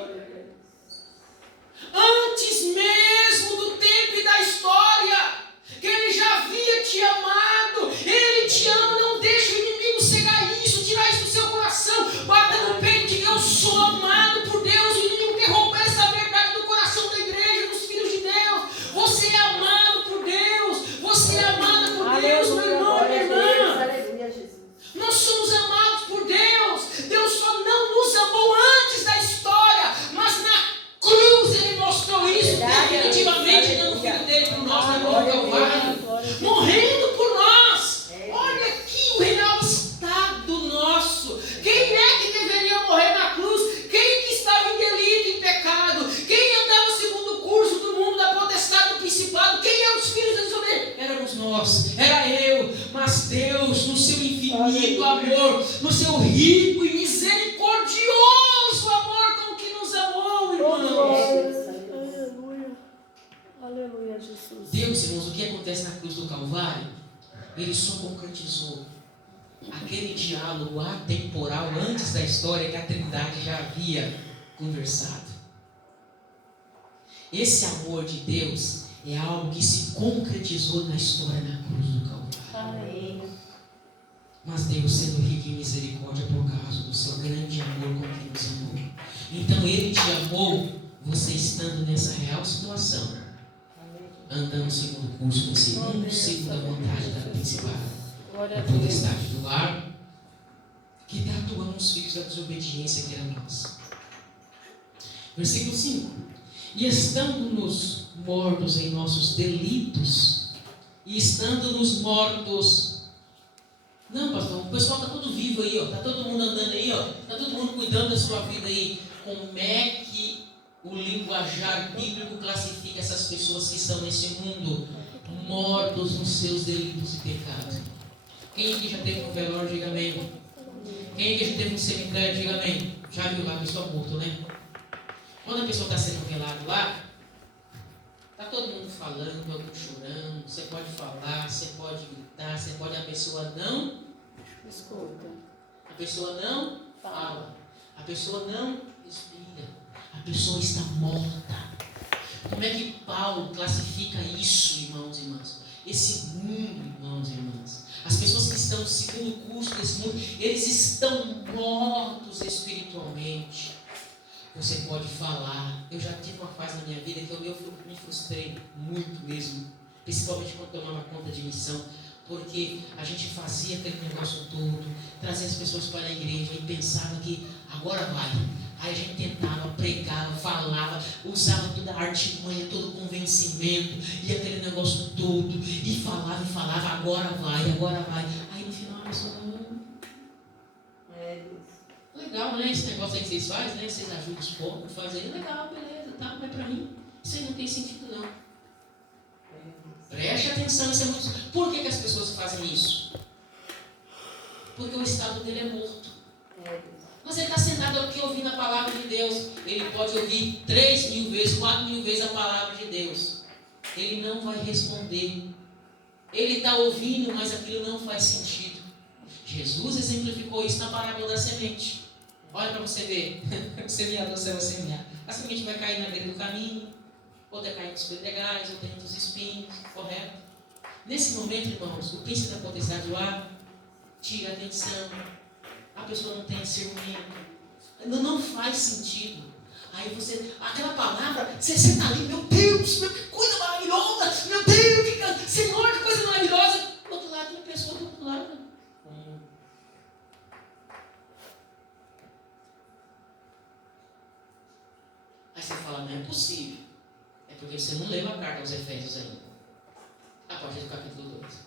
Antes mesmo do tempo e da história, que Ele já havia te amado. Ele te ama, não deixa o inimigo cegar isso, tirar isso do seu coração. Bata no peito e diga: eu sou amado por Deus. O inimigo quer roubar essa verdade do coração da igreja, dos filhos de Deus. Você é amado por Deus. Você é amada por Deus, meu irmão, minha irmã. Nós somos amados por Deus. Deus só não nos amou antes da história, mas na cruz Ele mostrou isso definitivamente, dando o Filho dele por nós na cruz do Calvário, morrendo por nós. Olha aqui o real estado nosso. Quem é que deveria morrer na cruz? Quem que estava em delito, em pecado? Quem andava segundo o curso do mundo, da potestade, do principado? Quem é os filhos da desobediência? Éramos nós, era eu. Mas Deus, no seu infinito amor, no seu rico e misericordioso amor com que nos amou, irmãos. Aleluia, Jesus. Deus, irmãos, o que acontece na cruz do Calvário? Ele só concretizou aquele diálogo atemporal antes da história que a Trindade já havia conversado. Esse amor de Deus é algo que se concretizou na história na cruz do Calvário. Amém. Mas Deus, sendo rico em misericórdia por causa do seu grande amor com que nos amou. Então Ele te amou, você estando nessa real situação, andando segundo o curso desse mundo, segundo a vontade da principal, da potestade do ar, que está atuando os filhos da desobediência que eram nós. Versículo 5. E estando-nos mortos em nossos delitos, e estando-nos mortos... Não, pastor, o pessoal está todo vivo aí, está todo mundo andando aí, está todo mundo cuidando da sua vida aí. Como é que o linguajar bíblico classifica essas pessoas que estão nesse mundo? Mortos nos seus delitos e pecados. Quem aqui já teve um velório, diga amém. Quem aqui já teve um cemitério, diga amém. Já viu lá a pessoa morta, né? Quando a pessoa está sendo velada lá, está todo mundo falando, alguns chorando. Você pode falar, você pode gritar, você pode... A pessoa não escuta. A pessoa não fala. A pessoa não respira. A pessoa está morta. Como é que Paulo classifica isso, irmãos e irmãs? Esse mundo, irmãos e irmãs. As pessoas que estão segundo o curso desse mundo, eles estão mortos espiritualmente. Você pode falar. Eu já tive uma fase na minha vida que eu me frustrei muito mesmo. Principalmente quando tomava conta de missão. Porque a gente fazia aquele negócio todo, trazia as pessoas para a igreja e pensava que agora vai. Aí a gente tentava, pregava, falava, usava toda a artimanha, todo o convencimento, e aquele negócio todo, e falava, agora vai. Aí no final a pessoa legal, né? Esse negócio aí que vocês fazem, né? Vocês ajudam os povos, fazem, legal, beleza, tá, mas para mim isso aí não tem sentido não. Preste atenção, isso é muito... Por que as pessoas fazem isso? porque o estado dele é morto. É. Mas ele está sentado aqui ouvindo a palavra de Deus. Ele pode ouvir 3.000 vezes, 4.000 vezes a palavra de Deus. Ele não vai responder. Ele está ouvindo, mas aquilo não faz sentido. Jesus exemplificou isso na parábola da semente. Olha para você ver. O semeador vai semear. A semente vai cair na beira do caminho, outra cair nos pedregais, outra entre os espinhos, correto? Nesse momento, irmãos, o príncipe da potestade do ar tira a atenção. A pessoa não tem discernimento. Não faz sentido. Aí você, aquela palavra, você está ali, meu Deus, que coisa maravilhosa, meu Deus, Senhor, que coisa maravilhosa. Do outro lado tem pessoa do outro lado. Aí você fala, não é possível. É porque você não leu a carta aos Efésios ainda. A partir do capítulo 2.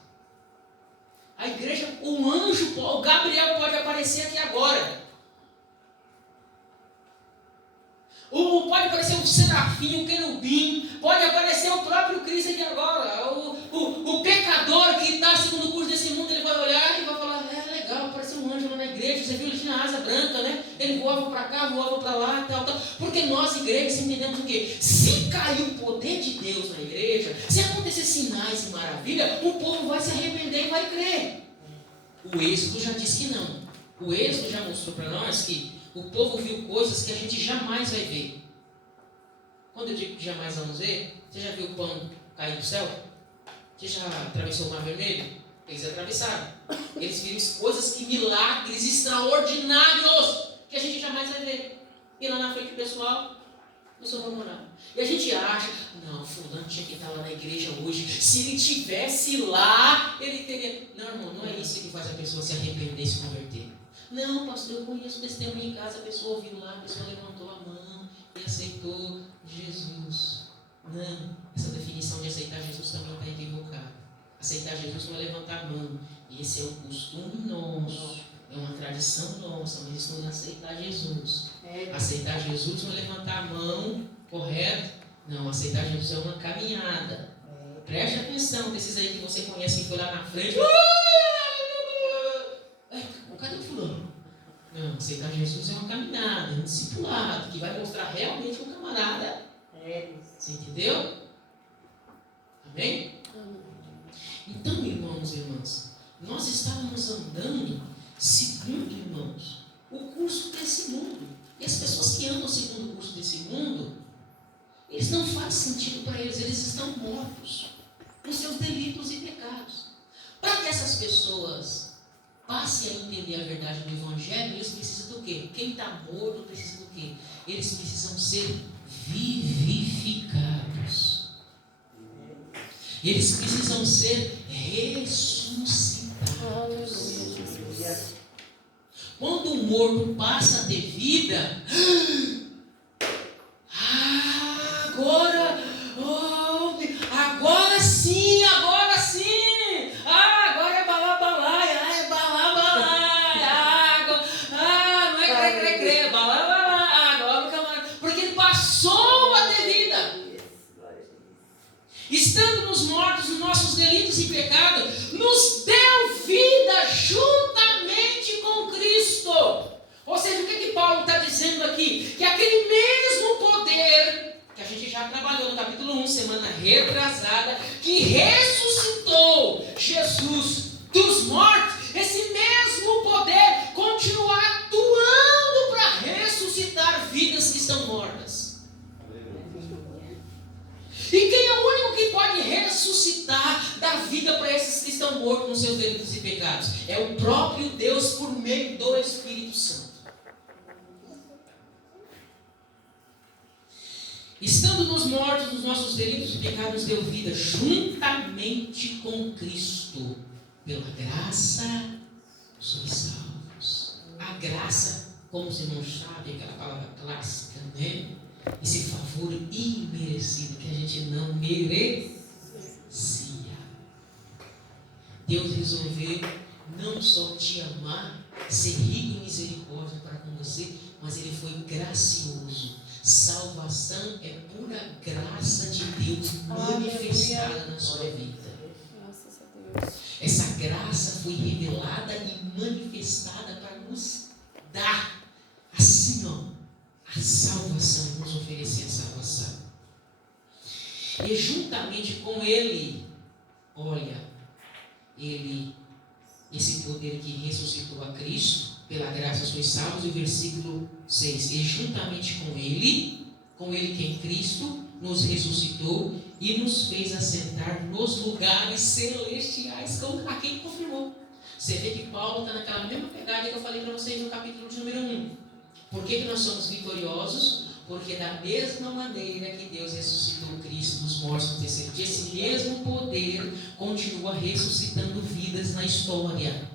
A igreja, o anjo, o Gabriel pode aparecer aqui agora. Pode aparecer um serafim, um querubim, pode aparecer o próprio Cristo aqui agora. O pecador que está segundo o curso desse mundo, ele vai olhar e vai falar, legal, apareceu um anjo lá na igreja, você viu, ele tinha asa branca, né? Ele voava para cá, voava para lá, tal. Porque nós, igrejas, entendemos o quê? Se cair o poder de Deus na igreja, se acontecer sinais e maravilha, o povo vai se arrepender e vai crer. O Êxodo já disse que não. O Êxodo já mostrou para nós que o povo viu coisas que a gente jamais vai ver. Quando eu digo que jamais vamos ver, você já viu o pão cair do céu? Você já atravessou o Mar Vermelho? Eles atravessaram. Eles viram coisas que milagres extraordinários que a gente jamais vai ver. E lá na frente o pessoal nos murmuraram. E a gente acha, não, fulano tinha que estar lá na igreja hoje. Se ele estivesse lá, ele teria... Não, irmão, não é isso que faz a pessoa se arrepender e se converter. Não, pastor, eu conheço testemunho em casa, a pessoa ouviu lá, a pessoa levantou a mão e aceitou Jesus. Não, essa definição de aceitar Jesus também está equivocada. Aceitar Jesus não é levantar a mão. E esse é um costume nosso, é uma tradição nossa, mas isso não é aceitar Jesus. Aceitar Jesus não é levantar a mão, correto? Não, aceitar Jesus é uma caminhada. Preste atenção, desses aí que você conhece que foi lá na frente. Cadê o fulano? Não, aceitar Jesus é uma caminhada, é um discipulado, que vai mostrar realmente um camarada. Você entendeu? Amém? Então, irmãos e irmãs, nós estávamos andando segundo, irmãos, o curso desse mundo. E as pessoas que andam segundo o curso desse mundo, eles não faz sentido para eles, eles estão mortos nos seus delitos e pecados. Para que essas pessoas passem a entender a verdade do Evangelho, eles precisam do quê? Quem está morto precisa do quê? Eles precisam ser vivificados. Eles precisam ser ressuscitados. Quando o morto passa a ter vida, agora sim, agora é balabalaia, é balabalaia, não é cre, balabalaia, agora o camarada, porque ele passou a ter vida. Estando nos mortos nos nossos delitos e pecados, nos deu vida juntamente com Cristo. Ou seja, o que Paulo está dizendo aqui? Que aquele mesmo poder que a gente já trabalhou no capítulo 1, semana retrasada, que ressuscitou Jesus dos mortos, esse mesmo poder continua atuando para ressuscitar vidas que estão mortas. E quem é o único que pode ressuscitar, dar vida para esses que estão mortos nos seus delitos e pecados? É o próprio Deus por meio do Espírito Santo. Estando nos mortos nos nossos delitos e pecados, deu vida juntamente com Cristo. Pela graça sois salvos. A graça, como os irmãos sabem, aquela palavra clássica, né? Esse favor imerecido que a gente não merecia. Deus resolveu não só te amar, ser rico em misericórdia para com você, mas Ele foi gracioso. Salvação é pura graça de Deus manifestada na sua vida. Essa graça foi revelada e manifestada para nos dar, assim, ó, a salvação, nos oferecer a salvação. E juntamente com Ele, olha, esse poder que ressuscitou a Cristo, pela graça sois salvos, e o versículo 6, e juntamente com Ele que em Cristo nos ressuscitou e nos fez assentar nos lugares celestiais, como a quem confirmou. Você vê que Paulo está naquela mesma pegada que eu falei para vocês no capítulo de número 1. Por que nós somos vitoriosos? Porque da mesma maneira que Deus ressuscitou Cristo dos mortos no terceiro dia, esse mesmo poder continua ressuscitando vidas na história.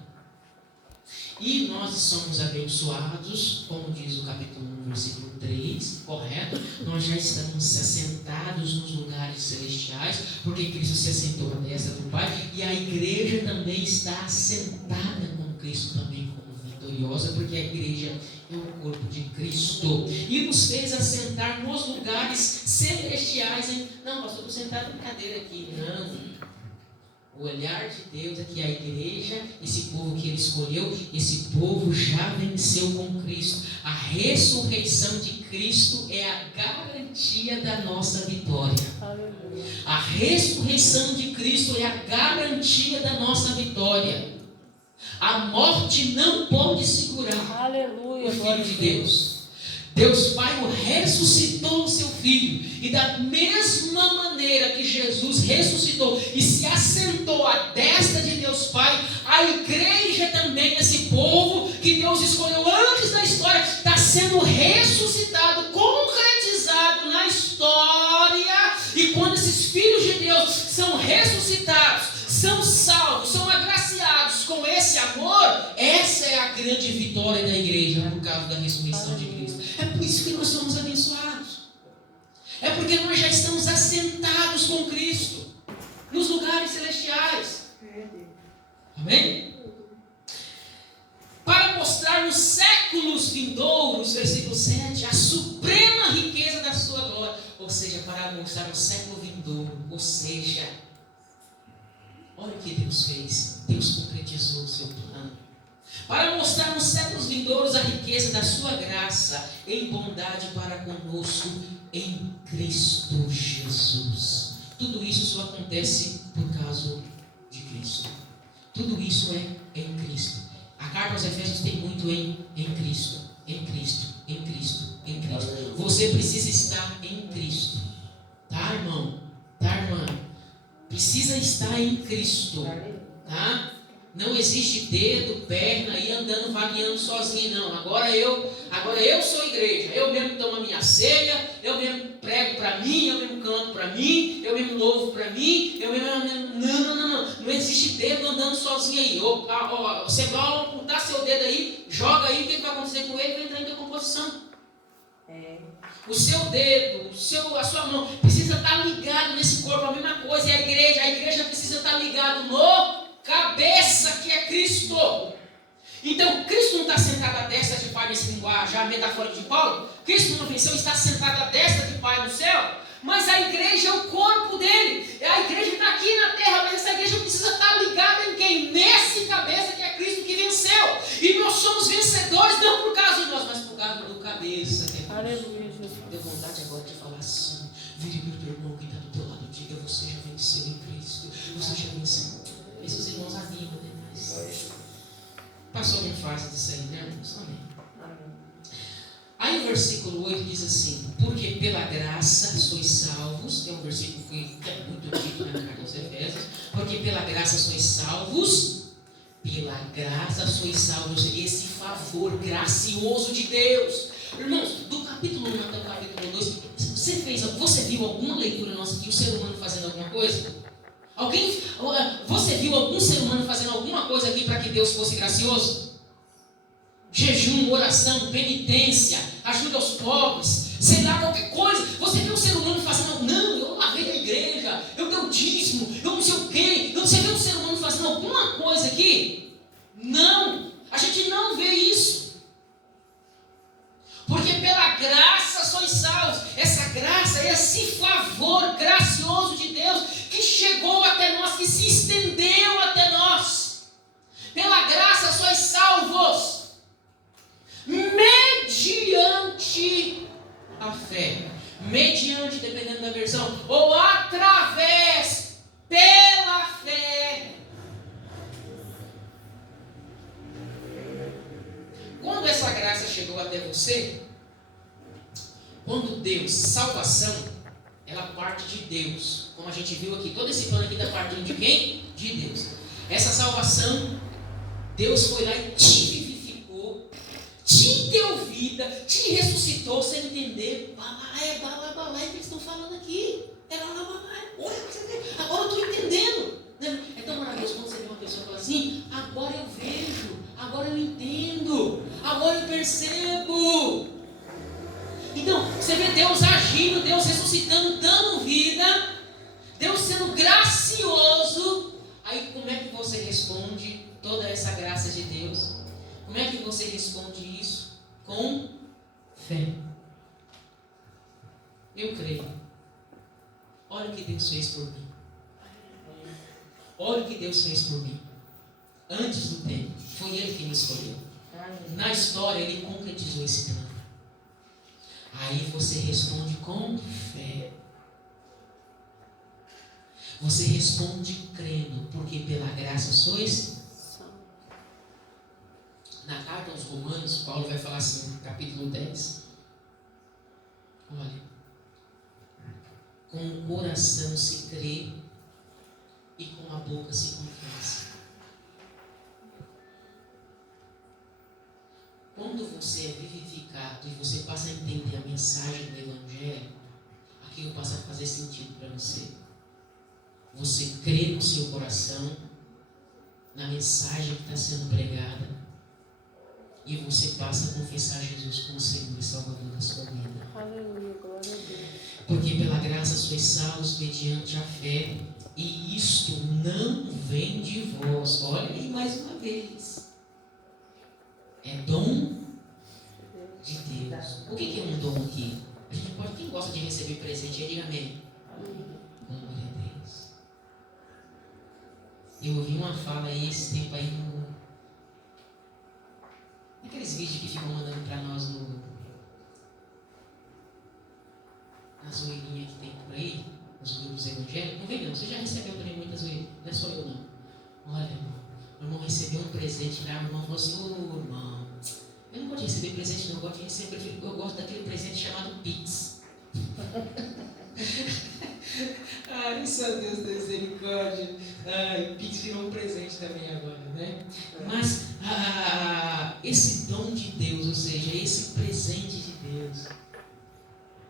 E nós somos abençoados, como diz o capítulo 1, versículo 3, correto? Nós já estamos assentados nos lugares celestiais, porque Cristo se assentou à destra do Pai, e a igreja também está assentada com Cristo também como vitoriosa, porque a igreja é o corpo de Cristo. E nos fez assentar nos lugares celestiais. Não, pastor, estou sentado em cadeira aqui. Não. O olhar de Deus é que a igreja, esse povo que Ele escolheu, esse povo já venceu com Cristo. A ressurreição de Cristo é a garantia da nossa vitória. Aleluia. A ressurreição de Cristo é a garantia da nossa vitória. A morte não pode segurar Aleluia, o Filho de Deus. Deus Pai o ressuscitou o seu Filho. E da mesma maneira que Jesus ressuscitou e se assentou à destra de Deus Pai, a igreja também, esse povo que Deus escolheu antes da história, está sendo ressuscitado, concretizado na história. E quando esses filhos de Deus são ressuscitados, são salvos, são agraciados com esse amor, essa é a grande vitória da igreja por causa da ressurreição de Cristo. É por isso que nós somos abençoados. É porque nós já estamos assentados com Cristo nos lugares celestiais. Amém? Para mostrar nos séculos vindouros, versículo 7, a suprema riqueza da sua glória. Ou seja, para mostrar no século vindouro. Ou seja, olha o que Deus fez. Deus concretizou o seu plano. Para mostrar nos séculos vindouros a riqueza da sua graça em bondade para conosco em Cristo Jesus. Tudo isso só acontece por causa de Cristo. Tudo isso é em Cristo. A carta aos Efésios tem muito em Cristo, em Cristo, em Cristo, em Cristo. Você precisa estar em Cristo. Tá, irmão? Tá, irmã? Precisa estar em Cristo. Tá? Não existe dedo, perna aí andando, vagueando sozinho, não. Agora eu sou igreja. Eu mesmo tomo a minha ceia, eu mesmo prego para mim, eu mesmo canto para mim, eu mesmo louvo para mim, eu mesmo... Não. Não existe dedo andando sozinho aí. Você vai apontar seu dedo aí, joga aí, o que vai acontecer com ele? Vai entrar em decomposição. O seu dedo, a sua mão precisa estar ligado nesse corpo, a mesma coisa. E a igreja precisa estar ligado no cabeça, que é Cristo. Então Cristo não está sentado à destra de Pai nesse linguajar metafórico de Paulo. Cristo não venceu, está sentado à destra de Pai no céu. Mas a igreja é o corpo dele. A igreja está aqui na terra, mas essa igreja precisa estar ligada em quem? Nesse cabeça, que é Cristo que venceu. E nós somos vencedores não por causa de nós, mas por causa do cabeça, que é Cristo. Aleluia, Jesus. Deu vontade agora de falar assim. Vire para o teu irmão que está do teu lado, diga: você já venceu em Cristo. Você já venceu. Esses irmãos animam, né? Mas passou muito fácil disso aí, né, irmãos? Amém. Aí o versículo 8 diz assim: porque pela graça sois salvos. É um versículo que é muito dito na carta aos Efésios. Porque pela graça sois salvos. Pela graça sois salvos. Esse favor gracioso de Deus. Irmãos, do capítulo 1 até o capítulo 2, você viu alguma leitura nossa aqui, o ser humano fazendo alguma coisa? Você viu algum ser humano fazendo alguma coisa aqui para que Deus fosse gracioso? Jejum, oração, penitência, ajuda aos pobres, sei lá, qualquer coisa. Você viu um ser humano fazendo algo? Não, eu lavei a igreja, eu dei o dízimo, eu não sei o quê. Você viu um ser humano fazendo alguma coisa aqui? Não, a gente não vê isso. Porque pela graça sois salvos. Essa graça, esse favor gracioso de Deus que chegou até nós, que se estendeu até nós. Pela graça sois salvos. graça chegou até você, quando Deus, salvação, ela parte de Deus. Como a gente viu aqui, todo esse plano aqui está partindo de quem? De Deus. Essa salvação, Deus foi lá e te vivificou, te deu vida, te ressuscitou, sem entender. Balai, que eles estão falando aqui. É balai. Agora eu estou entendendo. É tão maravilhoso quando você vê uma pessoa e fala assim: agora eu vejo, agora eu entendo, agora eu percebo. Então, você vê Deus agindo, Deus ressuscitando, dando vida, Deus sendo gracioso. Aí como é que você responde toda essa graça de Deus? Como é que você responde isso? Com fé. Eu creio. Olha o que Deus fez por mim. Olha o que Deus fez por mim. Antes do tempo, foi Ele quem me escolheu. Na história, Ele concretizou esse plano. Aí você responde com fé. Você responde crendo, porque pela graça sois. Na carta aos Romanos, Paulo vai falar assim, no capítulo 10. Olha, com o coração se crê e com a boca se confessa. Quando você é vivificado e você passa a entender a mensagem do Evangelho, aquilo passa a fazer sentido para você. Você crê no seu coração, na mensagem que está sendo pregada, e você passa a confessar Jesus como Senhor e Salvador da sua vida. Aleluia, glória a Deus. Porque pela graça sois salvos mediante a fé, e isto não vem de vós. Olha aí mais uma vez. É dom de Deus. O que é um dom aqui? A gente pode, quem gosta de receber presente, diga amém. Glória a Deus. Eu ouvi uma fala aí esse tempo aí naqueles vídeos que ficam mandando para nós na zoeirinha que tem por aí, nos grupos evangélicos. Não vem não, você já recebeu também muita zoeira, não é só eu não. Olha, irmão, o irmão recebeu um presente lá, o irmão falou assim: ô irmão, eu não gosto de receber presente não, eu gosto daquele presente chamado Pix. Ai, só Deus tem misericórdia. Ai, Pix virou um presente também agora, né? Mas esse dom de Deus, ou seja, esse presente de Deus,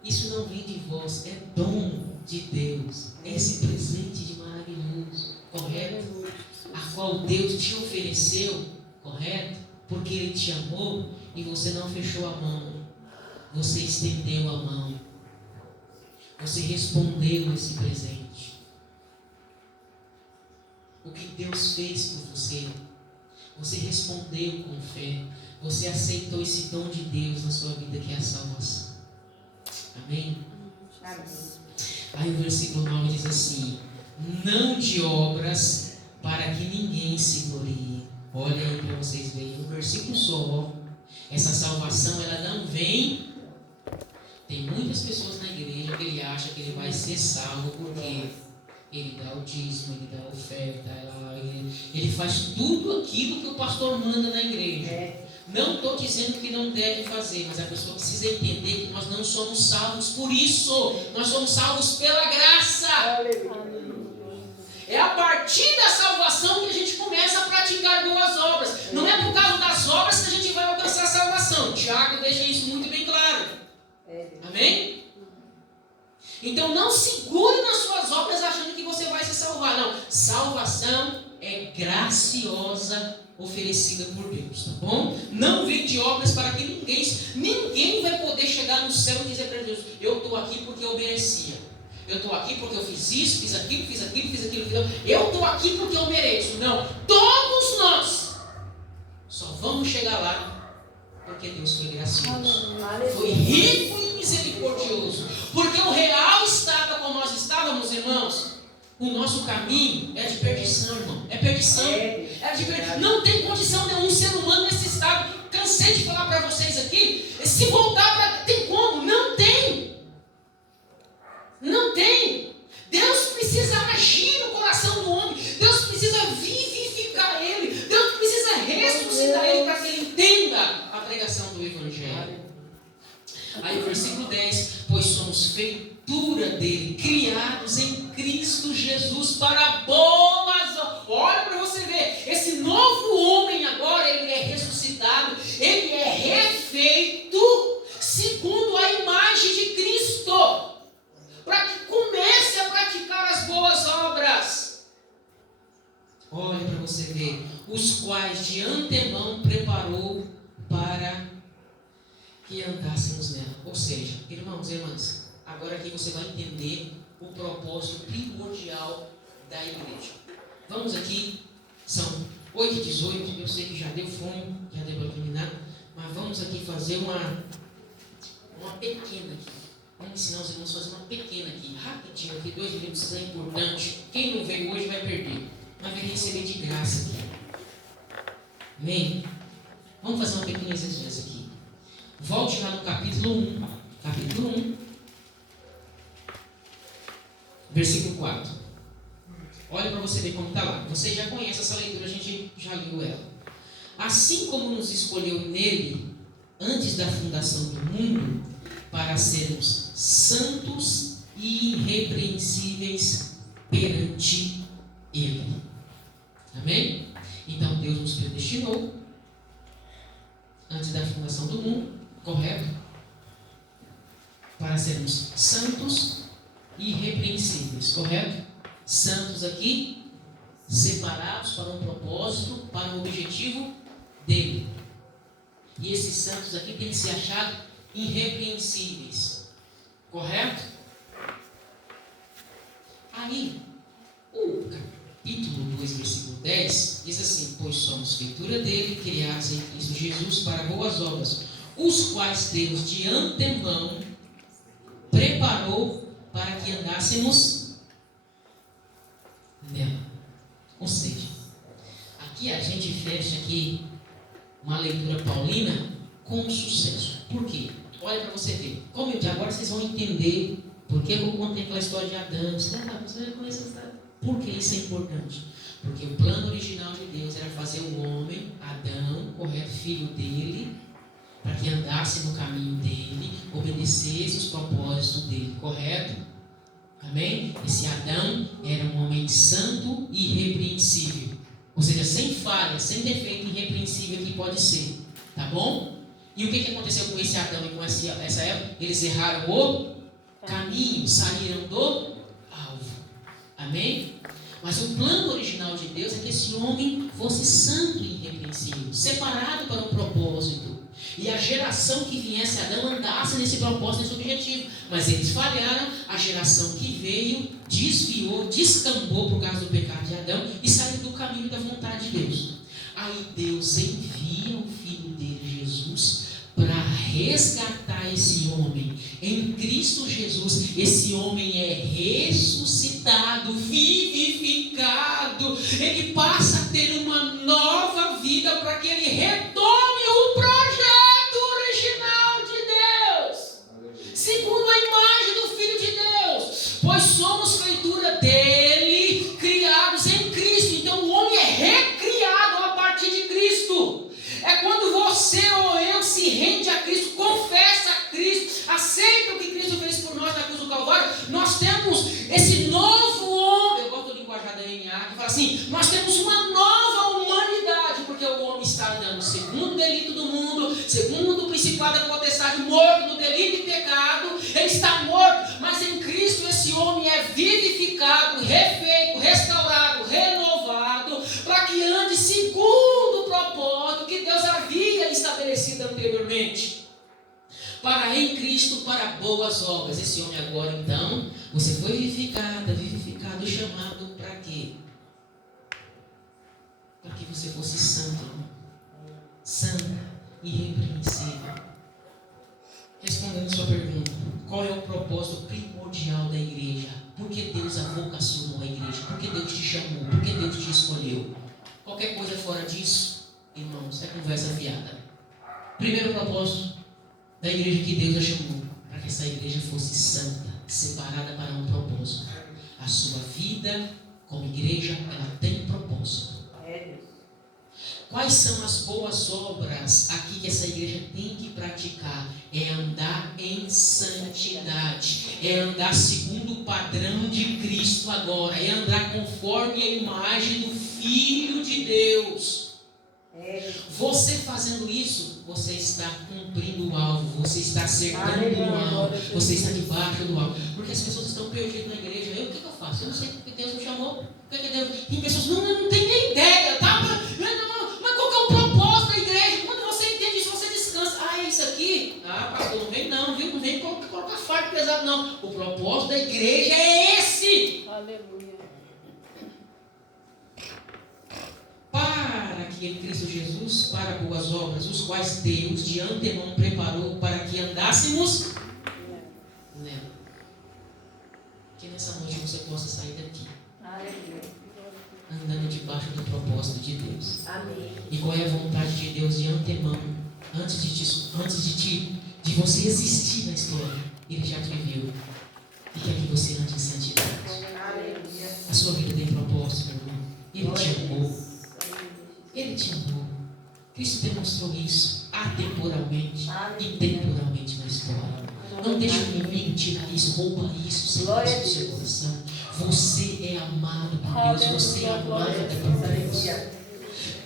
isso não vem de vós, é dom de Deus. É esse presente de maravilhoso, correto? A qual Deus te ofereceu, correto? Porque Ele te amou e você não fechou a mão, você estendeu a mão, você respondeu esse presente. O que Deus fez por você, você respondeu com fé, você aceitou esse dom de Deus na sua vida, que é a salvação. Amém? Aí o versículo 9 diz assim: não de obras, para que ninguém se glorie. Olha aí para vocês verem, um versículo só. Essa salvação, ela não vem. Tem muitas pessoas na igreja que ele acha que ele vai ser salvo porque ele dá o dízimo, ele dá a oferta, ele faz tudo aquilo que o pastor manda na igreja. Não estou dizendo que não deve fazer, mas a pessoa precisa entender que nós não somos salvos por isso. Nós somos salvos pela graça. É a partir da salvação que a gente começa a praticar boas obras. Não é por causa das obras que a gente vai alcançar a salvação. Tiago deixa isso muito bem claro. Amém? Então não segure nas suas obras achando que você vai se salvar. Não. Salvação é graciosa, oferecida por Deus, tá bom? Não vem de obras para que ninguém vai poder chegar no céu e dizer para Deus: eu estou aqui porque eu merecia. Eu estou aqui porque eu fiz isso, fiz aquilo, fiz aquilo. Eu estou aqui porque eu mereço. Não. Todos nós só vamos chegar lá porque Deus foi gracioso. Foi rico e misericordioso. Porque o real estado como nós estávamos, irmãos, o nosso caminho é de perdição, irmão. É perdição. É de perdição. Não tem condição nenhum ser humano nesse estado. Cansei de falar para vocês aqui. Se voltar para... Tem como? Não tem. Não tem. Deus precisa agir no coração do homem. Deus precisa vivificar ele. Deus precisa ressuscitar ele para que ele entenda a pregação do Evangelho. Aí o versículo 10, pois somos feitura dele, criados em Cristo Jesus para boas obras. Olha para você ver, esse novo homem agora, ele é ressuscitado, ele é refeito segundo a imagem de Cristo, para que comece a praticar as boas obras. Olha para você ver, os quais de antemão preparou para que andássemos nela. Ou seja, irmãos e irmãs, agora aqui você vai entender o propósito primordial da igreja. Vamos aqui, são 8h18, eu sei que já deu fome, já deu para terminar, mas vamos aqui fazer uma pequena aqui. Vamos ensinar os irmãos a fazer uma pequena aqui, rapidinho aqui, 2 minutos, isso é importante. Quem não veio hoje vai perder, mas vai receber de graça aqui. Amém? Vamos fazer uma pequena exercício aqui. Volte lá no capítulo 1. Capítulo 1. Versículo 4. Olha para você ver como está lá. Você já conhece essa leitura, a gente já leu ela. Assim como nos escolheu nele, antes da fundação do mundo, para sermos santos e irrepreensíveis perante ele. Amém? Então Deus nos predestinou antes da fundação do mundo, correto? Para sermos santos e irrepreensíveis, correto? Santos aqui, separados para um propósito, para um objetivo dele. E esses santos aqui têm que ser achados irrepreensíveis, correto? Aí, o capítulo 2, versículo 10, diz assim: pois somos feitura dele, criados em Cristo Jesus para boas obras, os quais Deus de antemão preparou para que andássemos nela. Ou seja, aqui a gente fecha aqui uma leitura paulina com sucesso. Por quê? Olha para você ver. Como eu disse, agora vocês vão entender por que eu contei aquela história de Adão. Você vai conhecer. Por que isso é importante? Porque o plano original de Deus era fazer o homem, Adão, correto, filho dele, para que andasse no caminho dele, obedecesse os propósitos dele, correto? Amém? Esse Adão era um homem santo e irrepreensível. Ou seja, sem falha, sem defeito, irrepreensível que pode ser. Tá bom? E o que aconteceu com esse Adão e com essa Eva? Eles erraram o caminho, saíram do alvo. Amém? Mas o plano original de Deus é que esse homem fosse santo e irrepreensível, separado para um propósito. E a geração que viesse Adão andasse nesse propósito, nesse objetivo. Mas eles falharam, a geração que veio desviou, descambou por causa do pecado de Adão e saiu do caminho da vontade de Deus. Aí Deus envia o Filho dele, Jesus, para resgatar esse homem. Em Cristo Jesus, esse homem é ressuscitado, vivificado. Ele passa a ter uma nova vida para que ele retome o projeto original de Deus, segundo a imagem do Filho de Deus. Pois somos feitura dele, criados em Cristo. Então o homem é recriado a partir de Cristo. É quando você ou eu se rende a Cristo, confessa a Cristo, aceita o que Cristo fez por nós na cruz do Calvário, nós temos esse novo homem. Eu gosto do linguajar da NA, que fala assim: nós temos uma nova humanidade, porque o homem está andando segundo o delito do mundo, segundo o principado da potestade, morto no delito e pecado. Ele está morto, mas em Cristo esse homem é vivificado, refeito, restaurado, renovado, para que ande segundo o propósito que Deus havia estabelecido anteriormente. Para em Cristo, para boas obras. Esse homem agora, então, você foi vivificado, chamado para quê? Para que você fosse santo, santa e irrepreensível. Respondendo a sua pergunta, qual é o propósito primordial da igreja? Por que Deus vocacionou a igreja? Por que Deus te chamou? Por que Deus te escolheu? Qualquer coisa fora disso, irmãos, é conversa fiada. Primeiro propósito da igreja que Deus a chamou, para que essa igreja fosse santa, separada para um propósito. A sua vida como igreja, ela tem propósito. Quais são as boas obras aqui que essa igreja tem que praticar? É andar em santidade, é andar segundo o padrão de Cristo agora, é andar conforme a imagem do Filho de Deus. Você fazendo isso, você está cumprindo o alvo, você está acertando o alvo, você está debaixo do alvo. Porque as pessoas estão perdidas na igreja. O que eu faço? Eu não sei porque Deus me chamou. O que Deus... Tem pessoas não tem nem ideia, tá? Mas qual que é o propósito da igreja? Quando você entende isso, você descansa. Ah, é isso aqui? Ah, pastor, não vem não, viu? Não vem colocar fardo pesado, não. O propósito da igreja é esse. Aleluia. Para que em Cristo Jesus, para boas obras, os quais Deus de antemão preparou para que andássemos nela. Que nessa noite você possa sair daqui andando debaixo do propósito de Deus. Amém. E qual é a vontade de Deus de antemão, antes de você existir na história, Ele já te viu e quer que você ande em santidade. Aleluia. A sua vida tem propósito, meu irmão. Ele te amou. Ele te amou. Cristo demonstrou isso atemporalmente e temporalmente na história. Não deixe o inimigo tirar isso, rouba isso, sem isso do seu coração. Você é amado por Deus, você é amada por Deus.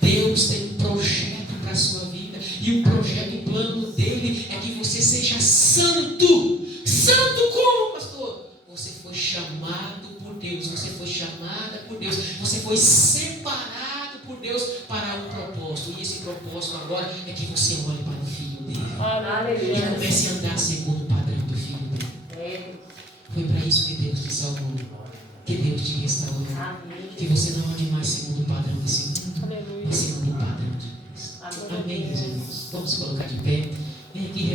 Deus tem um projeto para a sua vida, e o projeto e plano dele é que você seja santo. Santo como, pastor? Você foi chamado por Deus, você foi chamada por Deus, você foi separado por Deus para um propósito, e esse propósito agora é que você olhe para o Filho dele e comece a andar segundo o padrão do Filho dele. Foi para isso que Deus te salvou, que Deus te restaurou, que você não ande mais segundo o padrão desse mundo, mas segundo o padrão de Deus. Amém, meus irmãos? Vamos colocar de pé. Vem aqui.